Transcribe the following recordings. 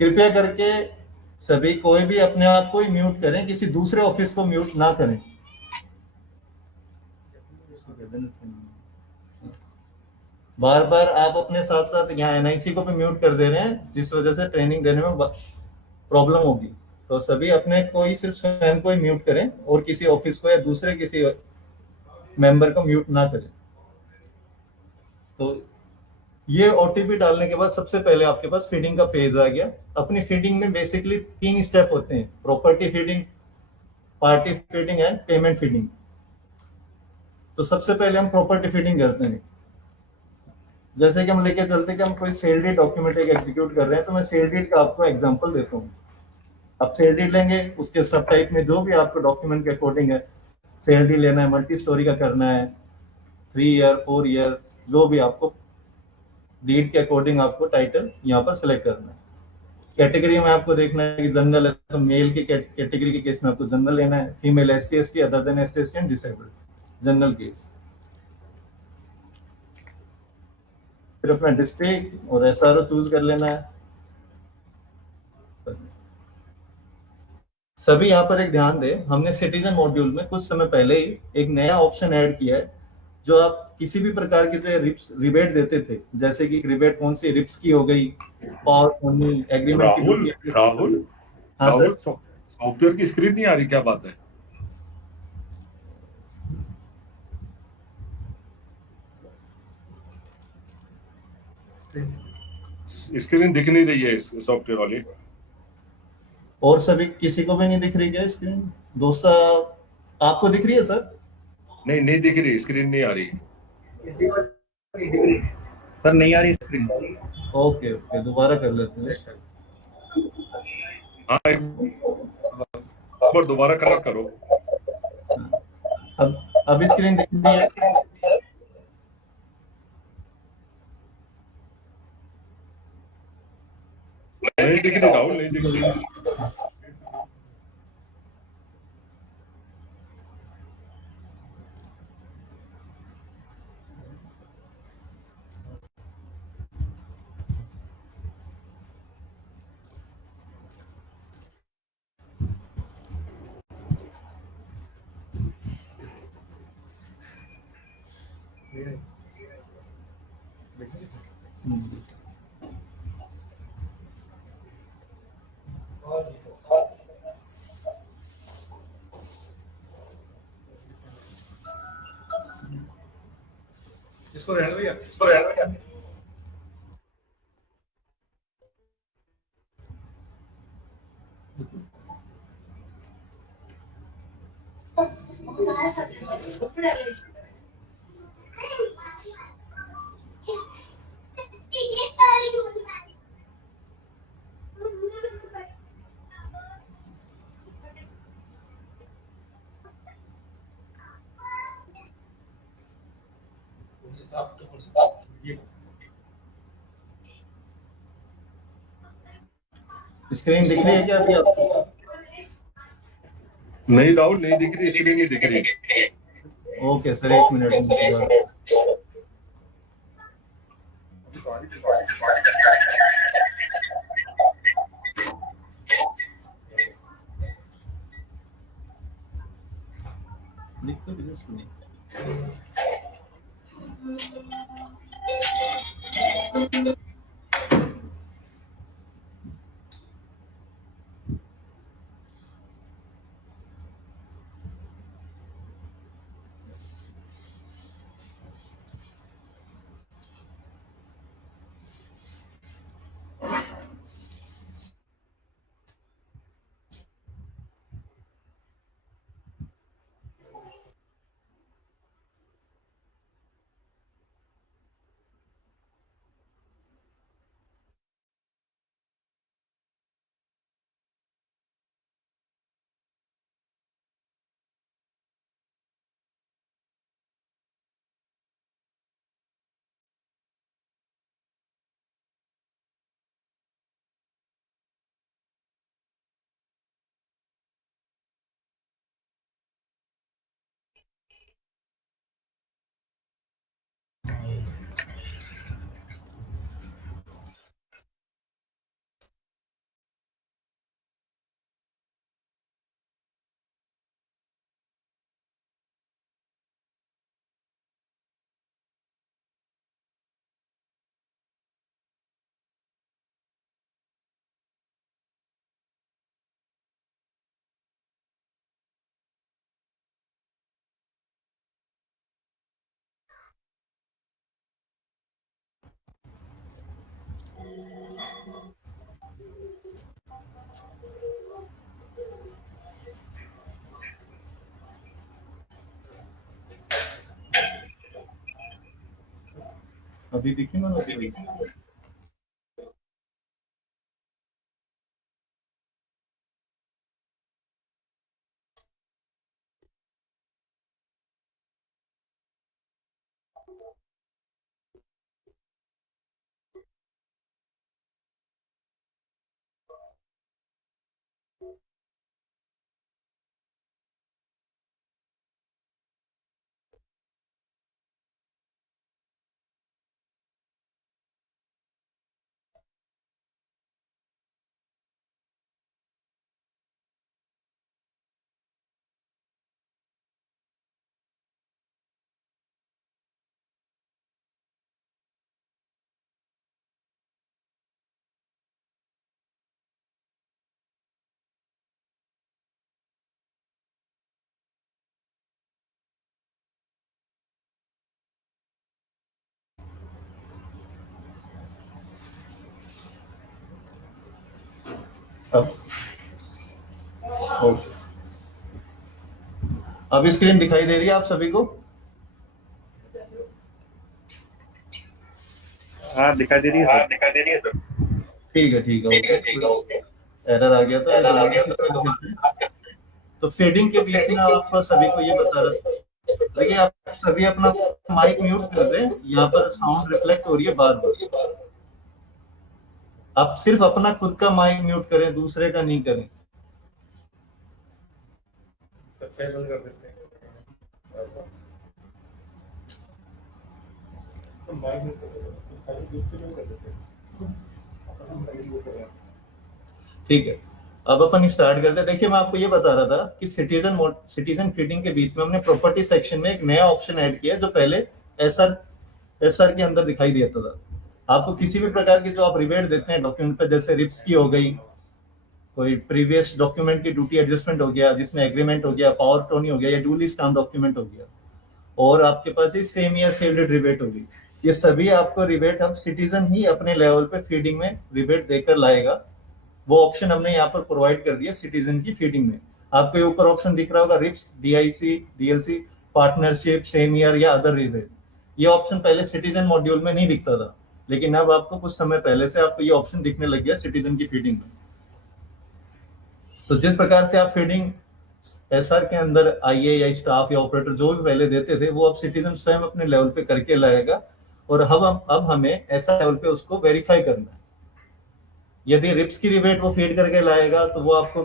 कृपया करके सभी कोई भी अपने आप को ही म्यूट करें, किसी दूसरे ऑफिस को म्यूट ना करें। बार बार आप अपने साथ साथ यहाँ एनआईसी को भी म्यूट कर दे रहे हैं, जिस वजह से ट्रेनिंग देने में प्रॉब्लम होगी। तो सभी अपने को ही, सिर्फ स्वयं को ही म्यूट करें और किसी ऑफिस को या दूसरे किसी मेंबर को म्यूट ना करें। तो ये ओटीपी डालने के बाद सबसे पहले आपके पास फीडिंग का पेज आ गया। अपनी फीडिंग में बेसिकली 3 स्टेप होते हैं: property feeding, party feeding and payment feeding. तो सबसे पहले हम प्रॉपर्टी फीडिंग करते हैं। जैसे कि हम लेके चलते हैं कि हम कोई सेल डीड डॉक्यूमेंट एक एग्जीक्यूट कर रहे हैं, तो मैं सेल डीड का आपको एग्जांपल देता हूँ। आप सेल डीड लेंगे, उसके सब टाइप में जो भी आपको डॉक्यूमेंट के अकॉर्डिंग है, सेल डीड लेना है, मल्टी स्टोरी का करना है, 3 ईयर 4 ईयर, जो भी आपको डीड के अकॉर्डिंग आपको टाइटल यहाँ पर सिलेक्ट करना है। कैटेगरी में आपको देखना है कि जनरल है तो मेल की कैटेगरी के केस में आपको जनरल लेना है, female SC ST other than SC ST and disabled general case. फिर अपना डिस्ट्रिक्ट और SRO चूज कर लेना है। सभी यहाँ पर एक ध्यान दें, हमने सिटीजन मॉड्यूल में कुछ समय पहले ही एक नया ऑप्शन ऐड किया है, जो आप किसी भी प्रकार की जो रिबेट देते थे, जैसे कि रिबेट कौन सी रिप्स की हो गई, पावर एग्रीमेंट की राहुल ड्यूटी। राहुल हाँ राहुल, सर। सॉफ्टवेयर की स्क्रीन नहीं आ रही, क्या बात है? स्क्रीन दिख नहीं रही है इस सॉफ्टवेयर वाली। और सभी किसी को भी नहीं दिख रही है स्क्रीन? दोस्त साहब, आपको दिख रही है सर? नहीं, नहीं दिख रही, स्क्रीन नहीं आ रही। सर नहीं आ रही स्क्रीन। ओके ओके, दोबारा कर लेते हैं। हाँ, एक बार दोबारा कनेक्ट करो। अब स्क्रीन दिख रही है? नहीं दिख रही राहुल, नहीं दिख रही। इसको रहने दो भैया। स्क्रीन दिख रही है क्या अभी आपको? नहीं राहुल, नहीं दिख रही, स्क्रीन नहीं दिख रही। Okay sir, 1 minute. दिख तो रही है स्क्रीन। अभी दिखी मैंने कोई? अब ओके, अब स्क्रीन दिखाई दे रही है आप सभी को? हाँ दिखाई दे रही है सर। ठीक है ओके। एरर आ गया था, एरर आ गया था। तो फेडिंग के बीच में आप सभी को ये बता रहा था, देखिए आप सभी अपना माइक म्यूट कर दें, यहाँ पर साउंड रिफ्लेक्ट हो रही है बार बार। आप सिर्फ अपना खुद का माइक म्यूट करें, दूसरे का नहीं करें। सब्सक्राइब कर देते हैं। ठीक है, अब अपन स्टार्ट करते हैं। देखिए मैं आपको ये बता रहा था कि सिटीजन फीडिंग के बीच में हमने प्रॉपर्टी सेक्शन में एक नया ऑप्शन ऐड किया जो पहले एसआर के अंदर दिखाई देता था। आपको किसी भी प्रकार की जो आप रिबेट देते हैं डॉक्यूमेंट पर, जैसे रिप्स की हो गई, कोई प्रीवियस डॉक्यूमेंट की ड्यूटी एडजस्टमेंट हो गया जिसमें एग्रीमेंट हो गया, पावर टोनी हो गया या ड्यूली स्टाम्प डॉक्यूमेंट हो गया, और आपके पास ये सेम या सेल्ड रिबेट होगी, ये सभी आपको रिबेट अब सिटीजन ही अपने लेवल पे फीडिंग में रिबेट देकर लाएगा। वो ऑप्शन हमने यहाँ पर प्रोवाइड कर दिया सिटीजन की फीडिंग में। आपको ये ऊपर ऑप्शन दिख रहा होगा, RIPS, DIC, DLC, partnership, same year या अदर रिबेट। ये ऑप्शन पहले सिटीजन मॉड्यूल में नहीं दिखता था, लेकिन अब आपको कुछ समय पहले से आपको ये ऑप्शन दिखने लग गया सिटीजन की फीडिंग में। तो जिस प्रकार से आप फीडिंग एसआर के अंदर आईए या स्टाफ या ऑपरेटर जो भी पहले देते थे, वो अब सिटीजन स्वयं अपने लेवल पे करके लाएगा, और अब हमें ऐसा लेवल पे उसको वेरीफाई करना है। यदि रिप्स की रिबेट वो फीड करके लाएगा तो वो आपको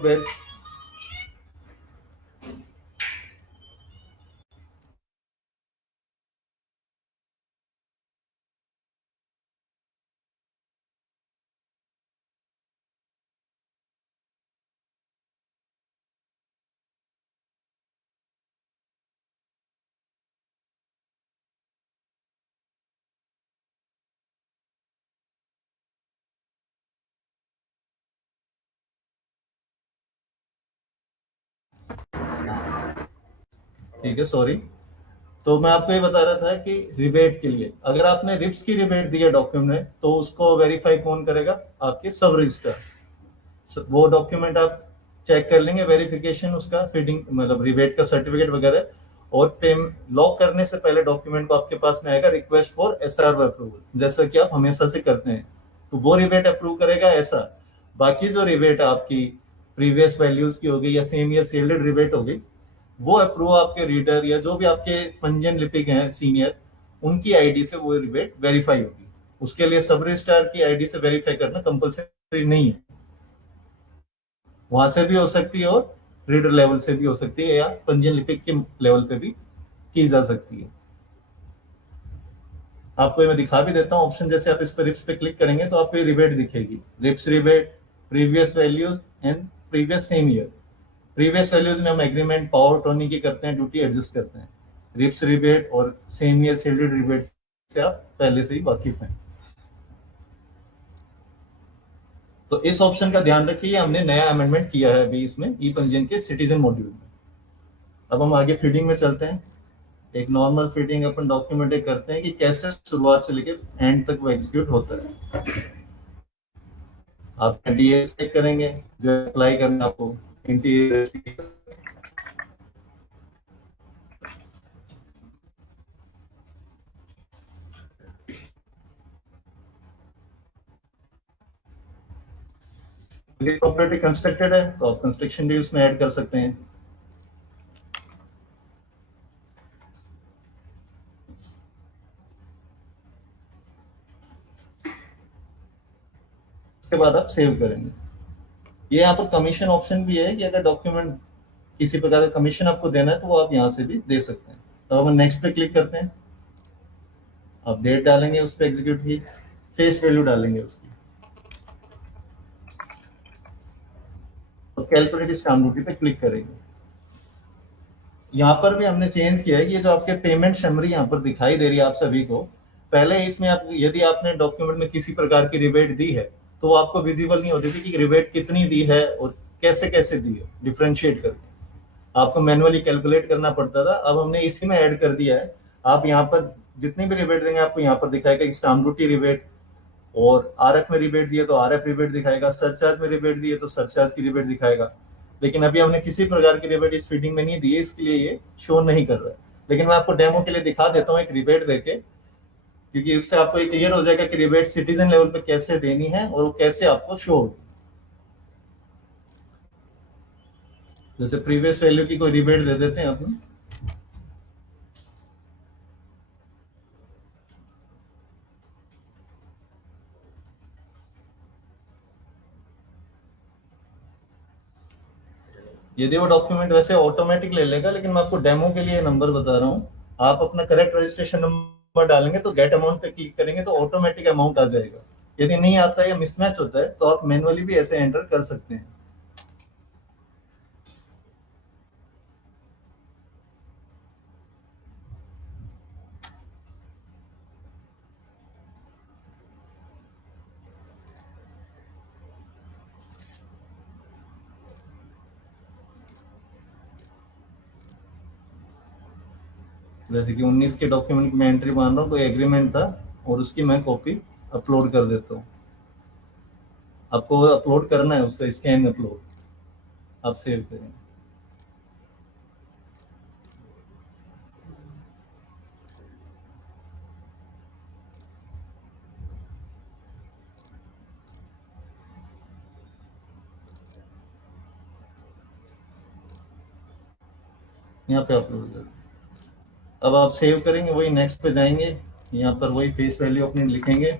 ठीक है, सॉरी। तो मैं आपको ये बता रहा था कि रिबेट के लिए अगर आपने रिप्स की रिबेट दी है डॉक्यूमेंट में, तो उसको वेरीफाई कौन करेगा? आपके सब रजिस्टर। वो डॉक्यूमेंट आप चेक कर लेंगे, वेरिफिकेशन उसका, फीडिंग मतलब रिबेट का सर्टिफिकेट वगैरह, और पे लॉक करने से पहले डॉक्यूमेंट को आपके पास में आएगा रिक्वेस्ट फॉर एसआर अप्रूवल, जैसा कि आप हमेशा से करते हैं। तो वो रिबेट अप्रूव करेगा एसआर। बाकी जो रिबेट आपकी प्रीवियस वैल्यूज की होगी या सेम या सील्ड रिबेट होगी, वो अप्रूव आपके रीडर या जो भी आपके पंजीयन लिपिक हैं सीनियर, उनकी आईडी से वो रिबेट वेरीफाई होगी। उसके लिए सब रजिस्ट्रार की आईडी से वेरीफाई करना कंपलसरी नहीं है, वहां से भी हो सकती है और रीडर लेवल से भी हो सकती है, या पंजीयन लिपिक के लेवल पे भी की जा सकती है। आपको मैं दिखा भी देता हूँ ऑप्शन, जैसे आप इस पर रिप्स पे क्लिक करेंगे तो आपको ये रिबेट दिखेगी, RIPS rebate, previous values and previous same year. Previous values में हम एग्रीमेंट, पावर टोनी की करते हैं, ड्यूटी एडजस्ट करते हैं। रिप्स रिबेट और सेम ईयर सील्ड रिबेट से आप पहले से ही वाकिफ हैं। तो इस ऑप्शन का ध्यान रखिए, हमने नया अमेंडमेंट किया है अभी इसमें ई पंजीयन के सिटीजन मॉड्यूल में। अब हम आगे फीडिंग में चलते हैं। एक नॉर्मल फीडिंग अपन डॉक्यूमेंट करते हैं कि कैसे शुरुआत से लेकर एंड तक वो एग्जीक्यूट होता है। आप डीए चेक करेंगे जो अप्लाई करना आपको इंटीरियर। प्रॉपर्टी कंस्ट्रक्टेड है तो आप कंस्ट्रक्शन डील्स में ऐड कर सकते हैं। उसके बाद आप सेव करेंगे। ये यहाँ पर कमीशन ऑप्शन भी है कि अगर डॉक्यूमेंट किसी प्रकार का कमीशन आपको देना है तो वो आप यहाँ से भी दे सकते हैं। तो हम नेक्स्ट पे क्लिक करते हैं। आप डेट डालेंगे उस पर एग्जीक्यूट की, फेस वैल्यू डालेंगे उसकी, और कैलकुलेट स्टैम्प ड्यूटी पे क्लिक करेंगे। यहाँ पर भी हमने चेंज किया है कि ये जो आपके पेमेंट समरी यहाँ पर दिखाई दे रही है आप सभी को, पहले इसमें आप यदि आपने डॉक्यूमेंट में किसी प्रकार की रिबेट दी है तो वो आपको विजिबल नहीं होती थी कि रिबेट कितनी दी है और कैसे कैसे दी है, डिफ्रेंशिएट करके आपको मैनुअली कैलकुलेट करना पड़ता था। अब हमने इसी में ऐड कर दिया है। आप यहाँ पर जितनी भी रिबेट देंगे आपको यहाँ पर दिखाएगा कि स्टैम्प ड्यूटी रिबेट, और आरएफ में रिबेट दिए तो आरएफ रिबेट दिखाएगा, सरचार्ज में रिबेट दिए तो सरचार्ज की रिबेट दिखाएगा। लेकिन अभी हमने किसी प्रकार की रिबेट इस फीडिंग में नहीं दी है, इसके लिए ये शो नहीं कर रहा है। लेकिन मैं आपको डेमो के लिए दिखा देता हूँ एक रिबेट देके, क्योंकि उससे आपको ये क्लियर हो जाएगा कि रिबेट सिटीजन लेवल पे कैसे देनी है और वो कैसे आपको शो होगी। जैसे प्रीवियस वैल्यू की कोई रिबेट दे देते हैं अपने, यदि वो डॉक्यूमेंट वैसे ऑटोमेटिक ले लेगा, लेकिन मैं आपको डेमो के लिए नंबर बता रहा हूँ। आप अपना करेक्ट रजिस्ट्रेशन नंबर डालेंगे तो गेट अमाउंट पे क्लिक करेंगे तो ऑटोमेटिक अमाउंट आ जाएगा। यदि नहीं आता है या मिसमैच होता है तो आप मैनुअली भी ऐसे एंटर कर सकते हैं। जैसे कि 19 के डॉक्यूमेंट की मैं एंट्री मान रहा हूँ, कोई एग्रीमेंट था और उसकी मैं कॉपी अपलोड कर देता हूँ। आपको अपलोड करना है, उसका स्कैन अपलोड आप सेव करें। यहाँ पे अपलोड कर, अब आप सेव करेंगे, वही नेक्स्ट पे जाएंगे, यहाँ पर वही फेस वैल्यू अपने लिखेंगे,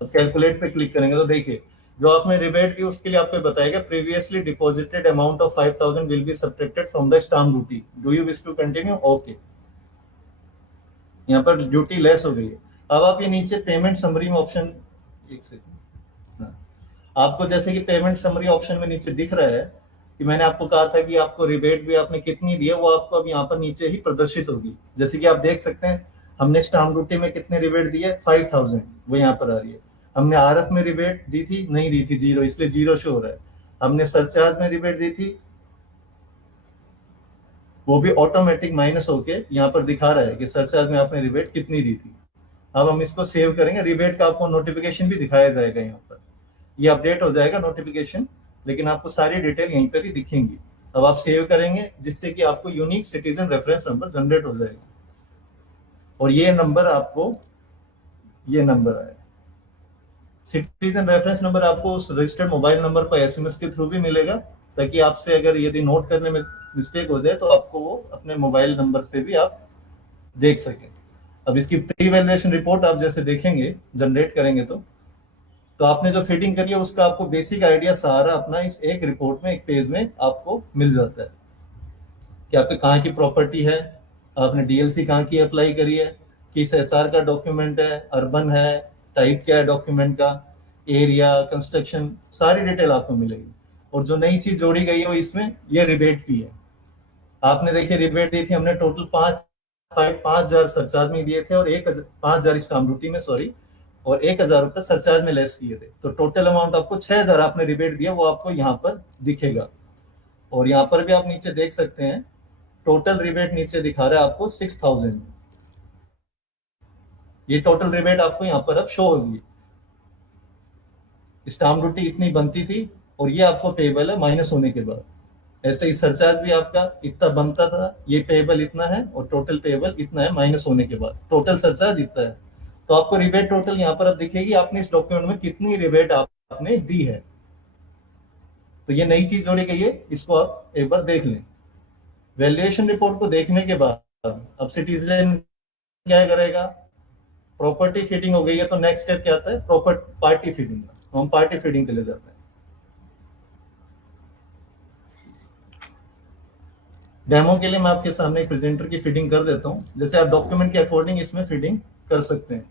कैलकुलेट पे क्लिक करेंगे तो देखिए जो आपने रिबेट की उसके लिए आपको बताएगा previously deposited amount of 5000 will be subtracted from the stamp duty, do you wish to continue, okay. यहाँ पर ड्यूटी लेस हो गई है। अब आप ये नीचे पेमेंट समरी में ऑप्शन, एक सेकंड, आपको जैसे कि पेमेंट समरी ऑप्शन में नीचे दिख रहा है कि मैंने आपको कहा था कि आपको रिबेट भी आपने कितनी दी है वो आपको अब यहाँ पर नीचे ही प्रदर्शित होगी। जैसे कि आप देख सकते हैं हमने स्टाम्प ड्यूटी में कितने रिबेट दी है, 5000, वो यहाँ पर आ रही है। हमने आरएफ में रिबेट दी थी, नहीं दी थी, जीरो, इसलिए जीरो शो हो रहा है। हमने सरचार्ज में रिबेट दी थी, वो भी ऑटोमेटिक माइनस होके यहाँ पर दिखा रहा है कि सरचार्ज में आपने रिबेट कितनी दी थी। अब हम इसको सेव करेंगे, रिबेट का आपको नोटिफिकेशन भी दिखाया जाएगा यहाँ पर, ये अपडेट हो जाएगा नोटिफिकेशन, लेकिन आपको सारी डिटेल यहीं पर ही दिखेंगी। अब आप सेव करेंगे जिससे कि आपको unique citizen reference number generate हो जाएगा, और ये नंबर आपको, ये नंबर आए सिटीजन रेफरेंस नंबर आपको उस रजिस्टर्ड मोबाइल नंबर पर एसएमएस के थ्रू भी मिलेगा, ताकि आपसे अगर यदि नोट करने में मिस्टेक हो जाए तो आपको वो अपने मोबाइल नंबर से भी आप देख सकें। अब इसकी प्री वैल्यूएशन रिपोर्ट आप जैसे देखेंगे जनरेट करेंगे तो आपने जो फिटिंग करी है उसका आपको बेसिक आइडिया सारा अपना इस एक रिपोर्ट में, एक पेज में आपको मिल जाता है कि आपके कहाँ की प्रॉपर्टी है, आपने डीएलसी कहाँ की अप्लाई करी है, किस एसआर का डॉक्यूमेंट है, अर्बन है, टाइप क्या है डॉक्यूमेंट का, एरिया, कंस्ट्रक्शन, सारी डिटेल आपको मिलेगी। और जो नई चीज जोड़ी गई है वो इसमें ये रिबेट की है। आपने देखिए रिबेट दी थी हमने टोटल 5,000 सरचार्ज में दिए थे और 5,000 स्टाम्प ड्यूटी में, सॉरी, और 1,000 रुपये सरचार्ज में लेस किए थे। तो टोटल अमाउंट आपको 6,000 आपने रिबेट दिया, वो आपको यहाँ पर दिखेगा। और यहाँ पर भी आप नीचे देख सकते हैं टोटल रिबेट नीचे दिखा रहा है आपको 6,000। ये टोटल रिबेट आपको यहाँ पर अब शो होगी। स्टाम्प ड्यूटी इतनी बनती थी और ये आपको पेबल है माइनस होने के बाद। ऐसे ही सरचार्ज भी आपका इतना बनता था, ये पेबल इतना है और टोटल पेबल इतना है माइनस होने के बाद, टोटल सरचार्ज इतना है। तो आपको रिबेट टोटल यहाँ पर अब दिखेगी, आपने इस डॉक्यूमेंट में कितनी रिबेट आपने दी है। तो ये नई चीज जोड़ी गई है, इसको आप एक बार देख लें। वैल्यूएशन रिपोर्ट को देखने के बाद अब सिटीजन क्या करेगा, प्रॉपर्टी फीडिंग हो गई है तो नेक्स्ट स्टेप क्या आता है, प्रॉपर पार्टी फीडिंग का। तो हम पार्टी फीडिंग के लिए जाते हैं। डेमो के लिए मैं आपके सामने एक प्रेजेंटर की फीडिंग कर देता हूं, जैसे आप डॉक्यूमेंट के अकॉर्डिंग इसमें फीडिंग कर सकते हैं।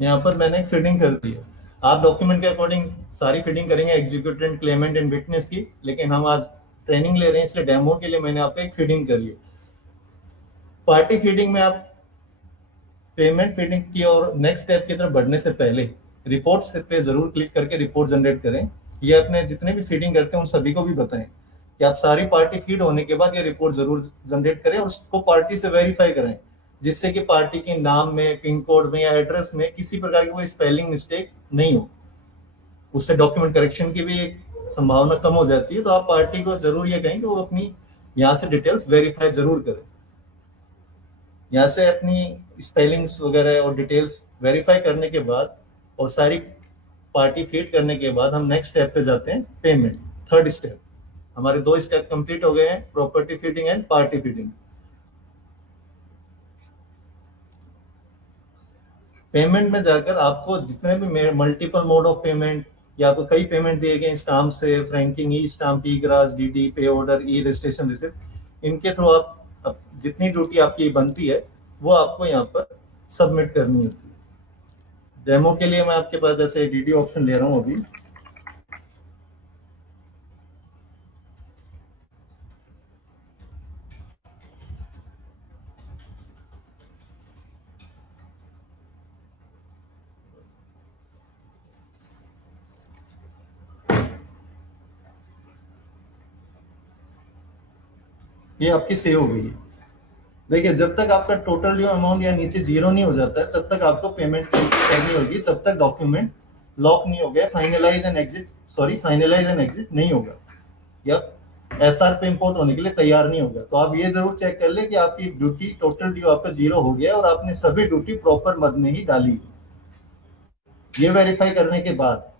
यहाँ पर मैंने फीडिंग कर दी है। आप डॉक्यूमेंट के अकॉर्डिंग सारी फीडिंग करेंगे, एग्जीक्यूटेंट, क्लेमेंट एंड विटनेस की, लेकिन हम आज ट्रेनिंग ले रहे हैं इसलिए डेमो के लिए मैंने आपको एक फीडिंग करी है। पार्टी फीडिंग में आप पेमेंट फीडिंग की और नेक्स्ट स्टेप की तरफ बढ़ने से पहले रिपोर्ट पे जरूर क्लिक करके रिपोर्ट जनरेट करें। ये अपने जितने भी फीडिंग करते हैं उन सभी को भी बताएं कि आप सारी पार्टी फीड होने के बाद ये रिपोर्ट जरूर जनरेट करें और उसको पार्टी से वेरीफाई करें, जिससे कि पार्टी के नाम में, पिन कोड में या एड्रेस में किसी प्रकार की कोई स्पेलिंग मिस्टेक नहीं हो। उससे डॉक्यूमेंट करेक्शन की भी एक संभावना कम हो जाती है। तो आप पार्टी को जरूर ये कहें कि वो अपनी यहाँ से डिटेल्स वेरीफाई जरूर करें। यहाँ से अपनी स्पेलिंग्स वगैरह और डिटेल्स वेरीफाई करने के बाद और सारी पार्टी फीड करने के बाद हम नेक्स्ट स्टेप पे जाते हैं, पेमेंट, थर्ड स्टेप। हमारे दो स्टेप कंप्लीट हो गए हैं, property feeding and party feeding. Payment में जाकर आपको जितने भी मल्टीपल मोड ऑफ पेमेंट या आपको कई पेमेंट दिए गए, स्टाम्प से, फ्रैंकिंग, ई स्टाम्प, ई ग्रास, डीडी, पे ऑर्डर, ई रजिस्ट्रेशन रिसिप्ट, इनके थ्रू आप जितनी ड्यूटी आपकी बनती है वो आपको यहाँ पर सबमिट करनी होती है। डेमो के लिए मैं आपके पास जैसे डीडी ऑप्शन ले रहा हूँ अभी। ये आपकी सेव हो गई है। देखिए, जब तक आपका टोटल ड्यू अमाउंट या नीचे जीरो नहीं हो जाता है तब तक आपको पेमेंट करनी होगी, तब तक डॉक्यूमेंट लॉक नहीं हो गया, finalize and exit, sorry, finalize and exit नहीं होगा या एसआर पे इंपोर्ट होने के लिए तैयार नहीं होगा। तो आप ये जरूर चेक कर ले कि आपकी ड्यूटी, टोटल ड्यू आपका जीरो हो गया और आपने सभी ड्यूटी प्रॉपर मद में ही डाली है। ये वेरीफाई करने के बाद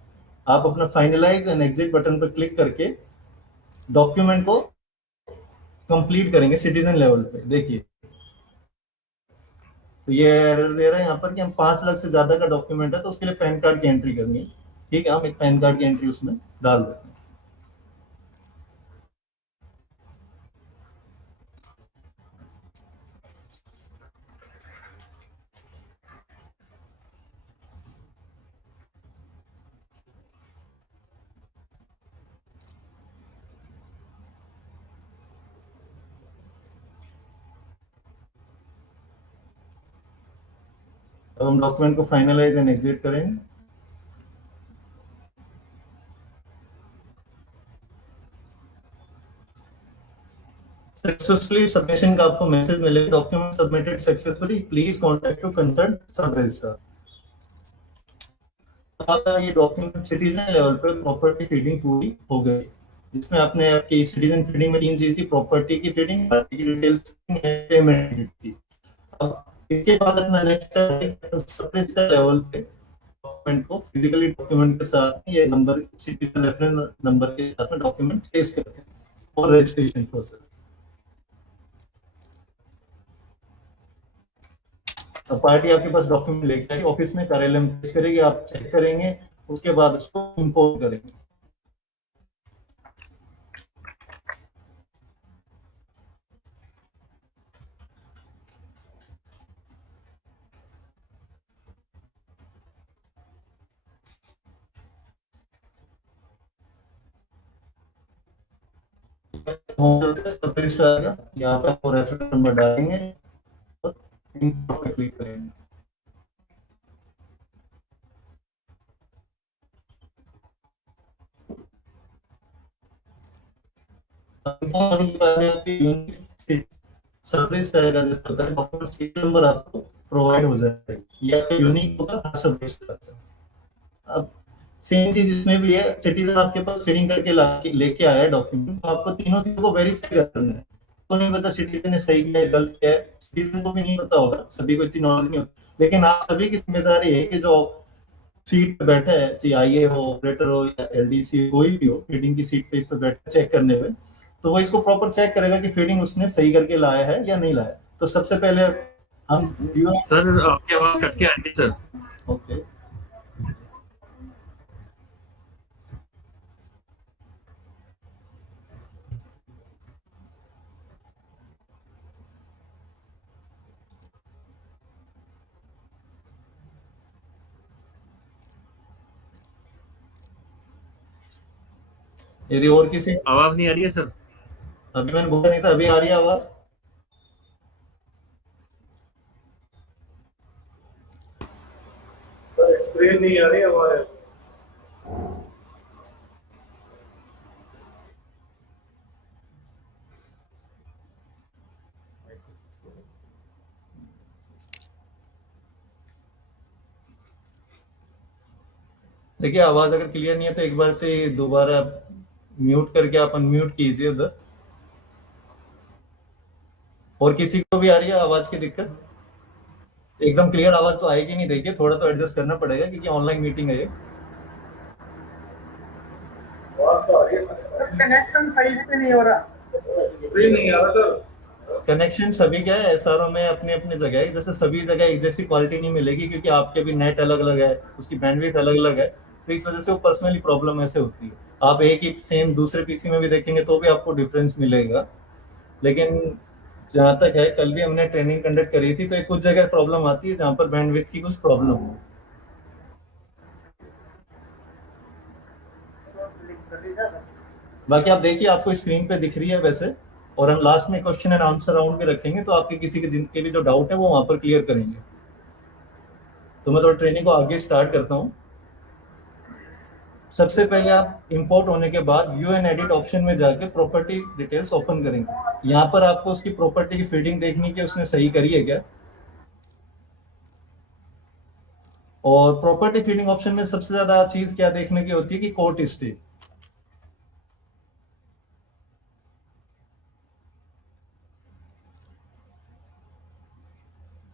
आप अपना फाइनलाइज एंड एग्जिट बटन पर क्लिक करके डॉक्यूमेंट को कंप्लीट करेंगे सिटीजन लेवल पे। देखिए, तो ये एरर दे रहा है यहाँ पर कि हम 5 लाख से ज्यादा का डॉक्यूमेंट है तो उसके लिए पैन कार्ड की एंट्री करनी है। ठीक है, हम एक पैन कार्ड की एंट्री उसमें डाल देते हैं। अब हम डॉक्यूमेंट को फाइनलाइज एंड एग्जिट करेंगे। सक्सेसफुली सबमिशन का आपको मैसेज मिलेगा, document submitted successfully, please contact to concern sub registrar. आपका ये डॉक्यूमेंट सिटीजन लेवल पर प्रॉपर्टी फीडिंग पूरी हो गई, जिसमें आपने आपकी सिटीजन फीडिंग में 3 चीज थी, प्रॉपर्टी की फीडिंग, पार्टी की डिटेल्स, पेमेंट थी। अब इसके बाद अपना नेक्स्ट सब रजिस्टर लेवल पे डॉक्यूमेंट को फिजिकली डॉक्यूमेंट के साथ ये नंबर, सिटीजन रेफरेंस नंबर के साथ में डॉक्यूमेंट पेश करते हैं और रजिस्ट्रेशन प्रोसेस। अब पार्टी आपके पास डॉक्यूमेंट लेके आएगी, ऑफिस में कार्यालय में पेश करेगी, आप चेक करेंगे, उसके बाद उसको इंपोर्ट करेंगे। होम चलते सब लिस्ट आ गया, यहाँ पे आपको रेफरेंस नंबर डालेंगे और इंपोर्ट पे क्लिक करेंगे। सर्विस रहेगा जिसका डॉक्यूमेंट सीट नंबर आपको प्रोवाइड हो जाएगा, ये आपका यूनिक होगा हर सर्विस का। अब सेम चीज इसमें भी है, सिटीजन आपके पास फिलिंग करके लेके आया है डॉक्यूमेंट, तो आपको तीनों चीजों को वेरीफाई करना है। तो नहीं पता सिटीजन ने सही किया है गलत किया है, सिटीजन को भी नहीं पता होगा, सभी को इतनी नॉलेज नहीं होती, लेकिन आप सभी की जिम्मेदारी है कि जो सीट पे बैठा है, चाहे आईए हो, ऑपरेटर हो या एलडीसी कोई भी हो, फीडिंग की सीट पे इस पे बैठा चेक करने में, तो वो इसको प्रॉपर चेक करेगा कि फीडिंग उसने सही करके लाया है या नहीं लाया। तो सबसे पहले हम सर आपकी आवाज कट के आ रही है सर। ओके, यदि और किसी आवाज नहीं आ रही है सर। अभी मैंने बोला नहीं था, अभी आ रही है आवाज? स्क्रीन नहीं आ रही हमारे। देखिए आवाज अगर क्लियर नहीं है तो एक बार से दोबारा म्यूट करके आप अनम्यूट कीजिए उधर। और किसी को भी आ रही है आवाज की दिक्कत? एकदम क्लियर आवाज तो आएगी नहीं, देखिए थोड़ा तो एडजस्ट करना पड़ेगा क्योंकि ऑनलाइन मीटिंग है ये। कनेक्शन सही से नहीं हो रहा, स्क्रीन नहीं आ रहा सर। कनेक्शन सभी क्या है एसआरओ में अपने अपने जगह है, जैसे सभी जगह एक जैसी क्वालिटी नहीं मिलेगी क्योंकि आपके भी नेट अलग अलग है, उसकी बैंडविड्थ अलग अलग है, तो इस वजह से वो पर्सनली प्रॉब्लम ऐसे होती है। आप एक ही सेम दूसरे पीसी में भी देखेंगे तो भी आपको डिफरेंस मिलेगा। लेकिन जहाँ तक है, कल भी हमने ट्रेनिंग कंडक्ट करी थी, तो एक कुछ जगह प्रॉब्लम आती है जहाँ पर बैंडविड्थ की कुछ प्रॉब्लम हो। बाकी आप देखिए आपको स्क्रीन पे दिख रही है वैसे, और हम लास्ट में क्वेश्चन एंड आंसर राउंड भी रखेंगे, तो आपके किसी के जिनके भी जो डाउट है वो वहां पर क्लियर करेंगे। तो मैं थोड़ा ट्रेनिंग को आगे स्टार्ट करता हूँ। सबसे पहले आप इंपोर्ट होने के बाद व्यू एंड एडिट ऑप्शन में जाके प्रॉपर्टी डिटेल्स ओपन करेंगे। यहाँ पर आपको उसकी प्रॉपर्टी की फीडिंग देखनी कि उसने सही करी है क्या। और प्रॉपर्टी फीडिंग ऑप्शन में सबसे ज्यादा चीज क्या देखने की होती है कि कोर्ट स्टे।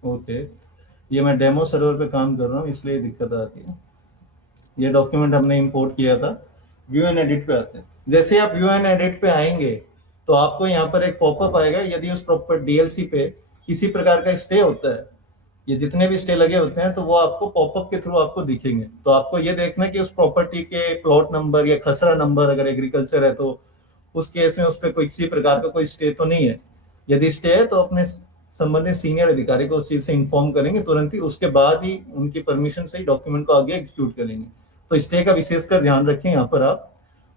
ओके, ये मैं डेमो सर्वर पे काम कर रहा हूँ इसलिए दिक्कत आती है। ये डॉक्यूमेंट हमने इंपोर्ट किया था। व्यू एंड एडिट पे आते हैं। जैसे आप व्यू एंड एडिट पे आएंगे तो आपको यहाँ पर एक पॉपअप आएगा, यदि उस प्रॉपर डीएलसी पे किसी प्रकार का स्टे होता है, ये जितने भी स्टे लगे होते हैं तो वो आपको पॉपअप के थ्रू आपको दिखेंगे। तो आपको ये देखना है कि उस प्रॉपर्टी के प्लॉट नंबर या खसरा नंबर अगर एग्रीकल्चर है तो उस केस में उस पर कोई किसी प्रकार का कोई स्टे तो नहीं है। यदि स्टे है तो अपने संबंधित सीनियर अधिकारी को उस चीज से इन्फॉर्म करेंगे तुरंत ही, उसके बाद ही उनकी परमिशन से ही डॉक्यूमेंट को आगे एग्जीक्यूट करेंगे। तो स्टे का विशेषकर ध्यान रखें यहाँ पर आप,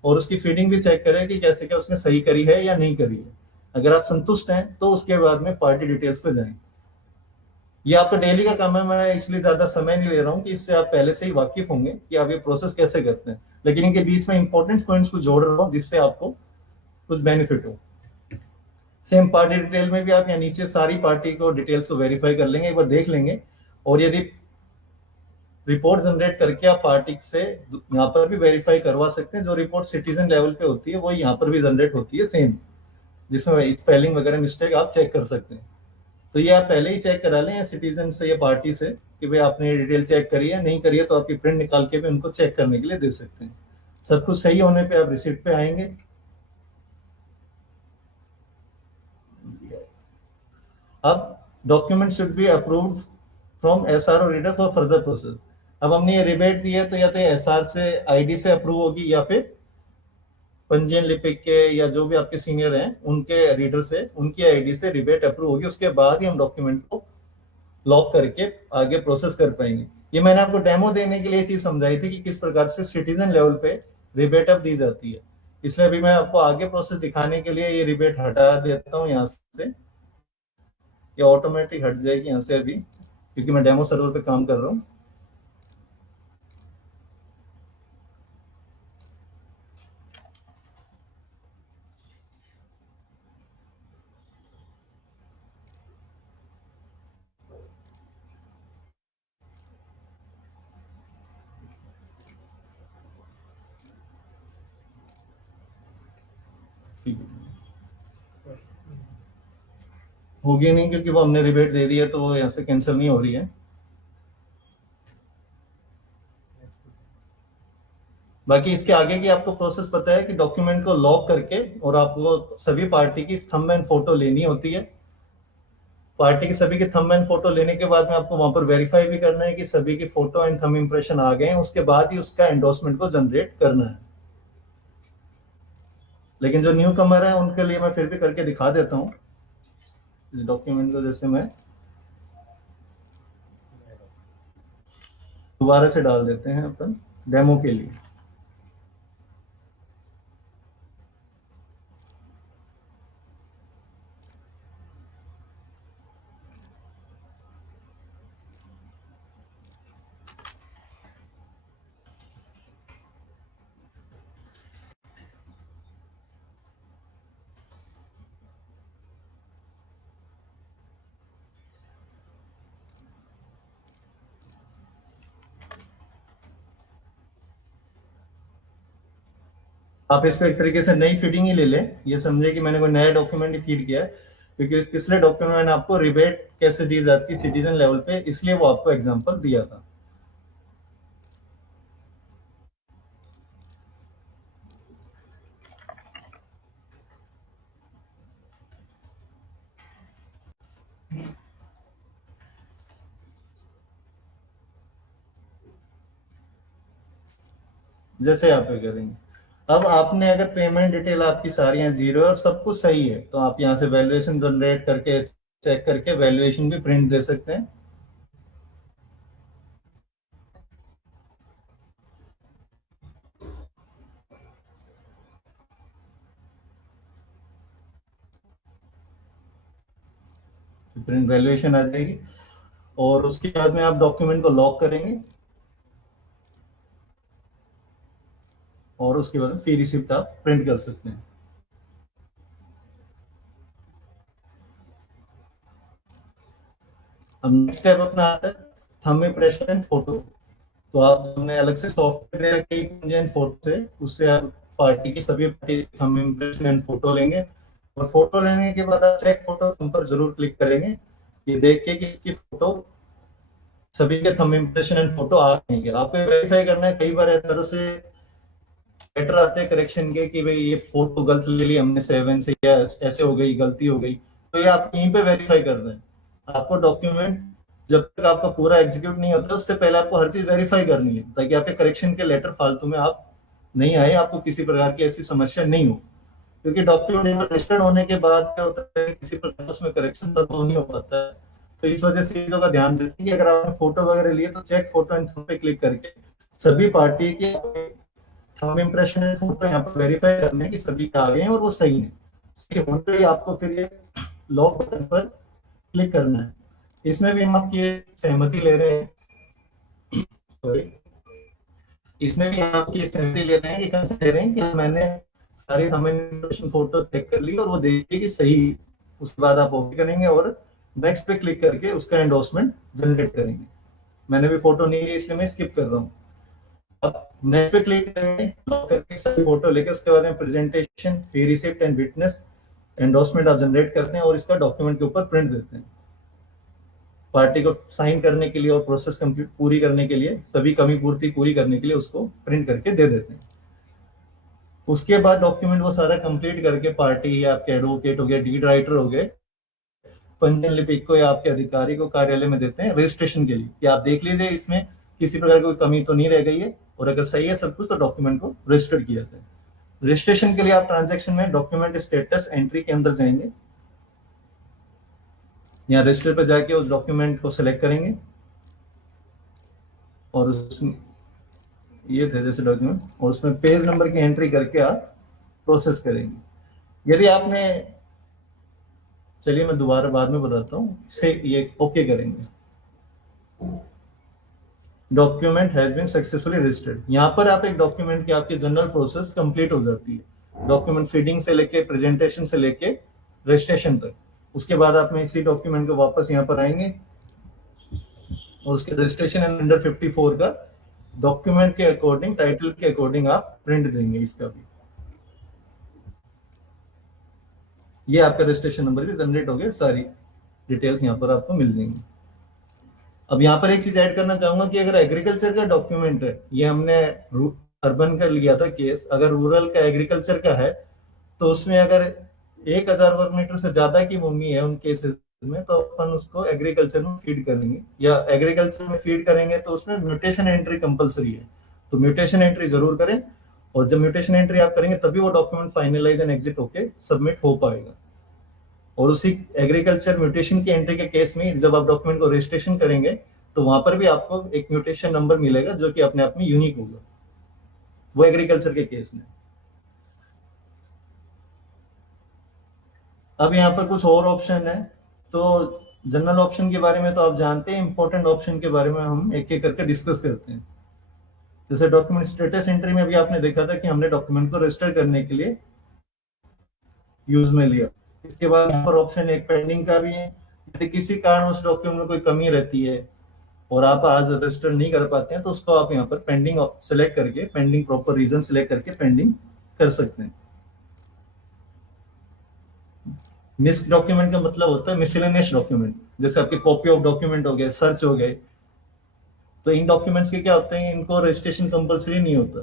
और उसकी फीडिंग भी चेक करें कि कैसे क्या उसने सही करी है या नहीं करी है। अगर आप संतुष्ट हैं तो उसके बाद में पार्टी डिटेल्स पे जाएं। ये आपका डेली का काम है, मैं इसलिए ज्यादा समय नहीं ले रहा हूँ कि इससे आप पहले से ही वाकिफ होंगे कि आप ये प्रोसेस कैसे करते हैं, लेकिन इनके बीच में इंपॉर्टेंट पॉइंट्स को जोड़ रहा हूँ जिससे आपको कुछ बेनिफिट हो। सेम पार्टी डिटेल में भी आप यहाँ नीचे सारी पार्टी को डिटेल्स को वेरीफाई कर लेंगे, एक बार देख लेंगे, और यदि रिपोर्ट जनरेट करके आप पार्टी से यहाँ पर भी वेरीफाई करवा सकते हैं। जो रिपोर्ट सिटीजन लेवल पे होती है वो यहाँ पर भी जनरेट होती है सेम, जिसमें स्पेलिंग वगैरह मिस्टेक आप चेक कर सकते हैं। तो ये आप पहले ही चेक करा लें सिटीजन से या पार्टी से कि भाई आपने डिटेल चेक करी है, नहीं करी है तो आपकी प्रिंट निकाल के भी उनको चेक करने के लिए दे सकते हैं। सब कुछ सही होने पे आप रिसिप्ट पे आएंगे। अब document should be approved from SRO reader for further process. अब हमने ये रिबेट दी है तो या तो एसआर से आईडी से अप्रूव होगी या फिर पंजीयन लिपिक के या जो भी आपके सीनियर हैं उनके रीडर से उनकी आईडी से रिबेट अप्रूव होगी, उसके बाद ही हम डॉक्यूमेंट को लॉक करके आगे प्रोसेस कर पाएंगे। ये मैंने आपको डेमो देने के लिए चीज समझाई थी कि किस प्रकार से सिटीजन लेवल पे रिबेट अप दी जाती है। इसमें भी मैं आपको आगे प्रोसेस दिखाने के लिए ये रिबेट हटा देता हूँ यहाँ से, ये ऑटोमेटिक हट जाएगी यहाँ से अभी, क्योंकि मैं डेमो सर्वर पे काम कर रहा हूँ। ठीक है, होगी नहीं क्योंकि वो हमने रिबेट दे दिया, तो वो यहाँ से कैंसिल नहीं हो रही है। बाकी इसके आगे की आपको प्रोसेस पता है कि डॉक्यूमेंट को लॉक करके और आपको सभी पार्टी की थंब एंड फोटो लेनी होती है। पार्टी की सभी की थंब एंड फोटो लेने के बाद में आपको वहां पर वेरीफाई भी करना है कि सभी की फोटो एंड थंब इंप्रेशन आ गए हैं, उसके बाद ही उसका एंडोर्समेंट को जनरेट करना है। लेकिन जो न्यू कमर है उनके लिए मैं फिर भी करके दिखा देता हूँ इस डॉक्यूमेंट को। जैसे मैं दोबारा से डाल देते हैं अपन डेमो के लिए। आप इसको एक तरीके से नई फीडिंग ही ले लें, ये समझे कि मैंने कोई नया डॉक्यूमेंट ही फीड किया है, क्योंकि पिछले डॉक्यूमेंट मैंने आपको रिबेट कैसे दी जाती है सिटीजन लेवल पे, इसलिए वो आपको एग्जांपल दिया था। जैसे आप ये करेंगे, अब आपने अगर पेमेंट डिटेल आपकी सारी यहाँ जीरो है और सब कुछ सही है, तो आप यहाँ से वैल्यूएशन जनरेट करके चेक करके वैल्यूएशन भी प्रिंट दे सकते हैं। प्रिंट वैल्यूएशन आ जाएगी और उसके बाद में आप डॉक्यूमेंट को लॉक करेंगे और उसके बाद फी रिसिप्ट आप प्रिंट कर सकते हैं। अब नेक्स्ट स्टेप अपना आता है थंब इंप्रेशन एंड फोटो। तो आप हमने अलग से सॉफ्टवेयर दे रखा है इंजन फोटो से, उससे आप पार्टी की सभी party thumb impression and photo लेंगे और फोटो लेने के बाद आप चेक फोटो पर जरूर क्लिक करेंगे, ये देख के कि इसकी फोटो सभी के थंब इंप्रेशन एंड फोटो आ जाएंगे। आपको वेरीफाई करना है, कई बार इस तरह से लेटर आते हैं करेक्शन के कि भाई ये फोटो गलत ले ली हमने 7 से, या ऐसे हो गई, गलती हो गई, तो ये आप यहीं पे वेरीफाई कर रहे हैं। आपको डॉक्यूमेंट जब तक आपका पूरा एग्जीक्यूट नहीं होता उससे पहले आपको हर चीज वेरीफाई करनी है, ताकि आपके करेक्शन के लेटर फालतू में आप नहीं आए, आपको किसी प्रकार की ऐसी समस्या नहीं हो। क्योंकि डॉक्यूमेंट रजिस्टर्ड होने के बाद क्या होता है, किसी प्रकार उसमें करेक्शन तब नहीं हो पाता है। तो इस वजह से चीजों का ध्यान रखिए। अगर आपने फोटो वगैरह लिए तो चेक फोटो एंड पे क्लिक करके सभी पार्टी की थंब इंप्रेशन एंड फोटो यहाँ पर वेरीफाई करने हैं कि सभी का आ गए हैं और वो सही है। सही होने पे ही आपको फिर ये लॉक बटन पर क्लिक करना है। इसमें भी हम आपकी सहमति ले रहे हैं, सॉरी, इसमें भी आपकी सहमति ले रहे हैं कि कैसे ले रहे हैं कि मैंने सारी थंब इंप्रेशन फोटो चेक कर ली और वो देखिए कि सही। उसके बाद आप ओके करेंगे और नेक्स्ट पे क्लिक करके उसका एंडोर्समेंट जनरेट करेंगे। मैंने भी फोटो नहीं ली इसलिए मैं स्किप कर रहा हूँ। अब नेक्स्ट पे क्लिक करेंगे, लॉक करके सभी फोटो लेके उसके बाद में presentation, fee receipt and witness endorsement आप जनरेट करते हैं और इसका डॉक्यूमेंट के ऊपर प्रिंट देते हैं। पार्टी को साइन करने के लिए और प्रोसेस कंप्लीट पूरी करने के लिए, सभी कमी पूर्ति पूरी करने के लिए उसको प्रिंट करके दे देते हैं। उसके बाद डॉक्यूमेंट वो सारा कंप्लीट करके पार्टी या आपके एडवोकेट हो गए, डीड राइटर हो गए, पंजीयन लिपिक को या आपके अधिकारी को कार्यालय में देते हैं रजिस्ट्रेशन के लिए कि आप देख लीजिए इसमें किसी प्रकार की कोई कमी तो नहीं रह गई है, और अगर सही है सब कुछ तो डॉक्यूमेंट को रजिस्टर किया जाए। रजिस्ट्रेशन के लिए आप ट्रांजैक्शन में डॉक्यूमेंट स्टेटस एंट्री के अंदर जाएंगे, यहाँ रजिस्टर पर जाके उस डॉक्यूमेंट को सिलेक्ट करेंगे और उसमें ये थे जैसे डॉक्यूमेंट, और उसमें पेज नंबर की एंट्री करके आप प्रोसेस करेंगे। यदि आपने, चलिए मैं दोबारा बाद में बताता हूँ, से ये ओके करेंगे। Document has been successfully registered, यहाँ पर आप एक डॉक्यूमेंट की आपकी जनरल प्रोसेस कंप्लीट हो जाती है, डॉक्यूमेंट फीडिंग से लेके प्रेजेंटेशन से लेके रजिस्ट्रेशन तक। उसके बाद आप में इसी डॉक्यूमेंट को वापस यहाँ पर आएंगे और उसके रजिस्ट्रेशन एंड अंडर 54 का डॉक्यूमेंट के अकॉर्डिंग, टाइटल के अकॉर्डिंग आप प्रिंट देंगे इसका भी। ये आपका रजिस्ट्रेशन नंबर भी जनरेट हो गया, सारी डिटेल्स यहाँ पर आपको मिल जाएंगी। अब यहाँ पर एक चीज ऐड करना चाहूंगा कि अगर एग्रीकल्चर का डॉक्यूमेंट है, ये हमने अर्बन का लिया था केस, अगर रूरल का एग्रीकल्चर का है तो उसमें अगर 1000 वर्ग मीटर से ज्यादा की भूमि है उन केसेस में, तो अपन उसको एग्रीकल्चर में फीड करेंगे, या एग्रीकल्चर में फीड करेंगे तो उसमें म्यूटेशन एंट्री कंपलसरी है, तो म्यूटेशन एंट्री जरूर करें। और जब म्यूटेशन एंट्री आप करेंगे तभी वो डॉक्यूमेंट फाइनलाइज एंड एग्जिट होके सबमिट हो पाएगा। और उसी एग्रीकल्चर म्यूटेशन की एंट्री के केस में जब आप डॉक्यूमेंट को रजिस्ट्रेशन करेंगे तो वहां पर भी आपको एक म्यूटेशन नंबर मिलेगा जो कि अपने आप में यूनिक होगा, वो एग्रीकल्चर के केस में। अब यहाँ पर कुछ और ऑप्शन है, तो जनरल ऑप्शन के बारे में तो आप जानते हैं, इंपॉर्टेंट ऑप्शन के बारे में हम एक एक करके डिस्कस करते हैं। जैसे डॉक्यूमेंट स्टेटस एंट्री में भी आपने देखा था कि हमने डॉक्यूमेंट को रजिस्टर करने के लिए यूज में लिया। इसके बाद यहाँ पर ऑप्शन एक पेंडिंग का भी है, यदि किसी कारण उस डॉक्यूमेंट में कोई कमी रहती है और आप आज रजिस्टर नहीं कर पाते हैं तो उसको आप यहाँ पर पेंडिंग सेलेक्ट करके, पेंडिंग प्रॉपर रीजन सेलेक्ट करके पेंडिंग कर सकते हैं। मिस्क डॉक्यूमेंट का मतलब होता है मिसलेनियस डॉक्यूमेंट, जैसे आपके कॉपी ऑफ डॉक्यूमेंट हो गए, सर्च हो गए, तो इन डॉक्यूमेंट्स के क्या होते हैं, इनको रजिस्ट्रेशन कंपलसरी नहीं होता।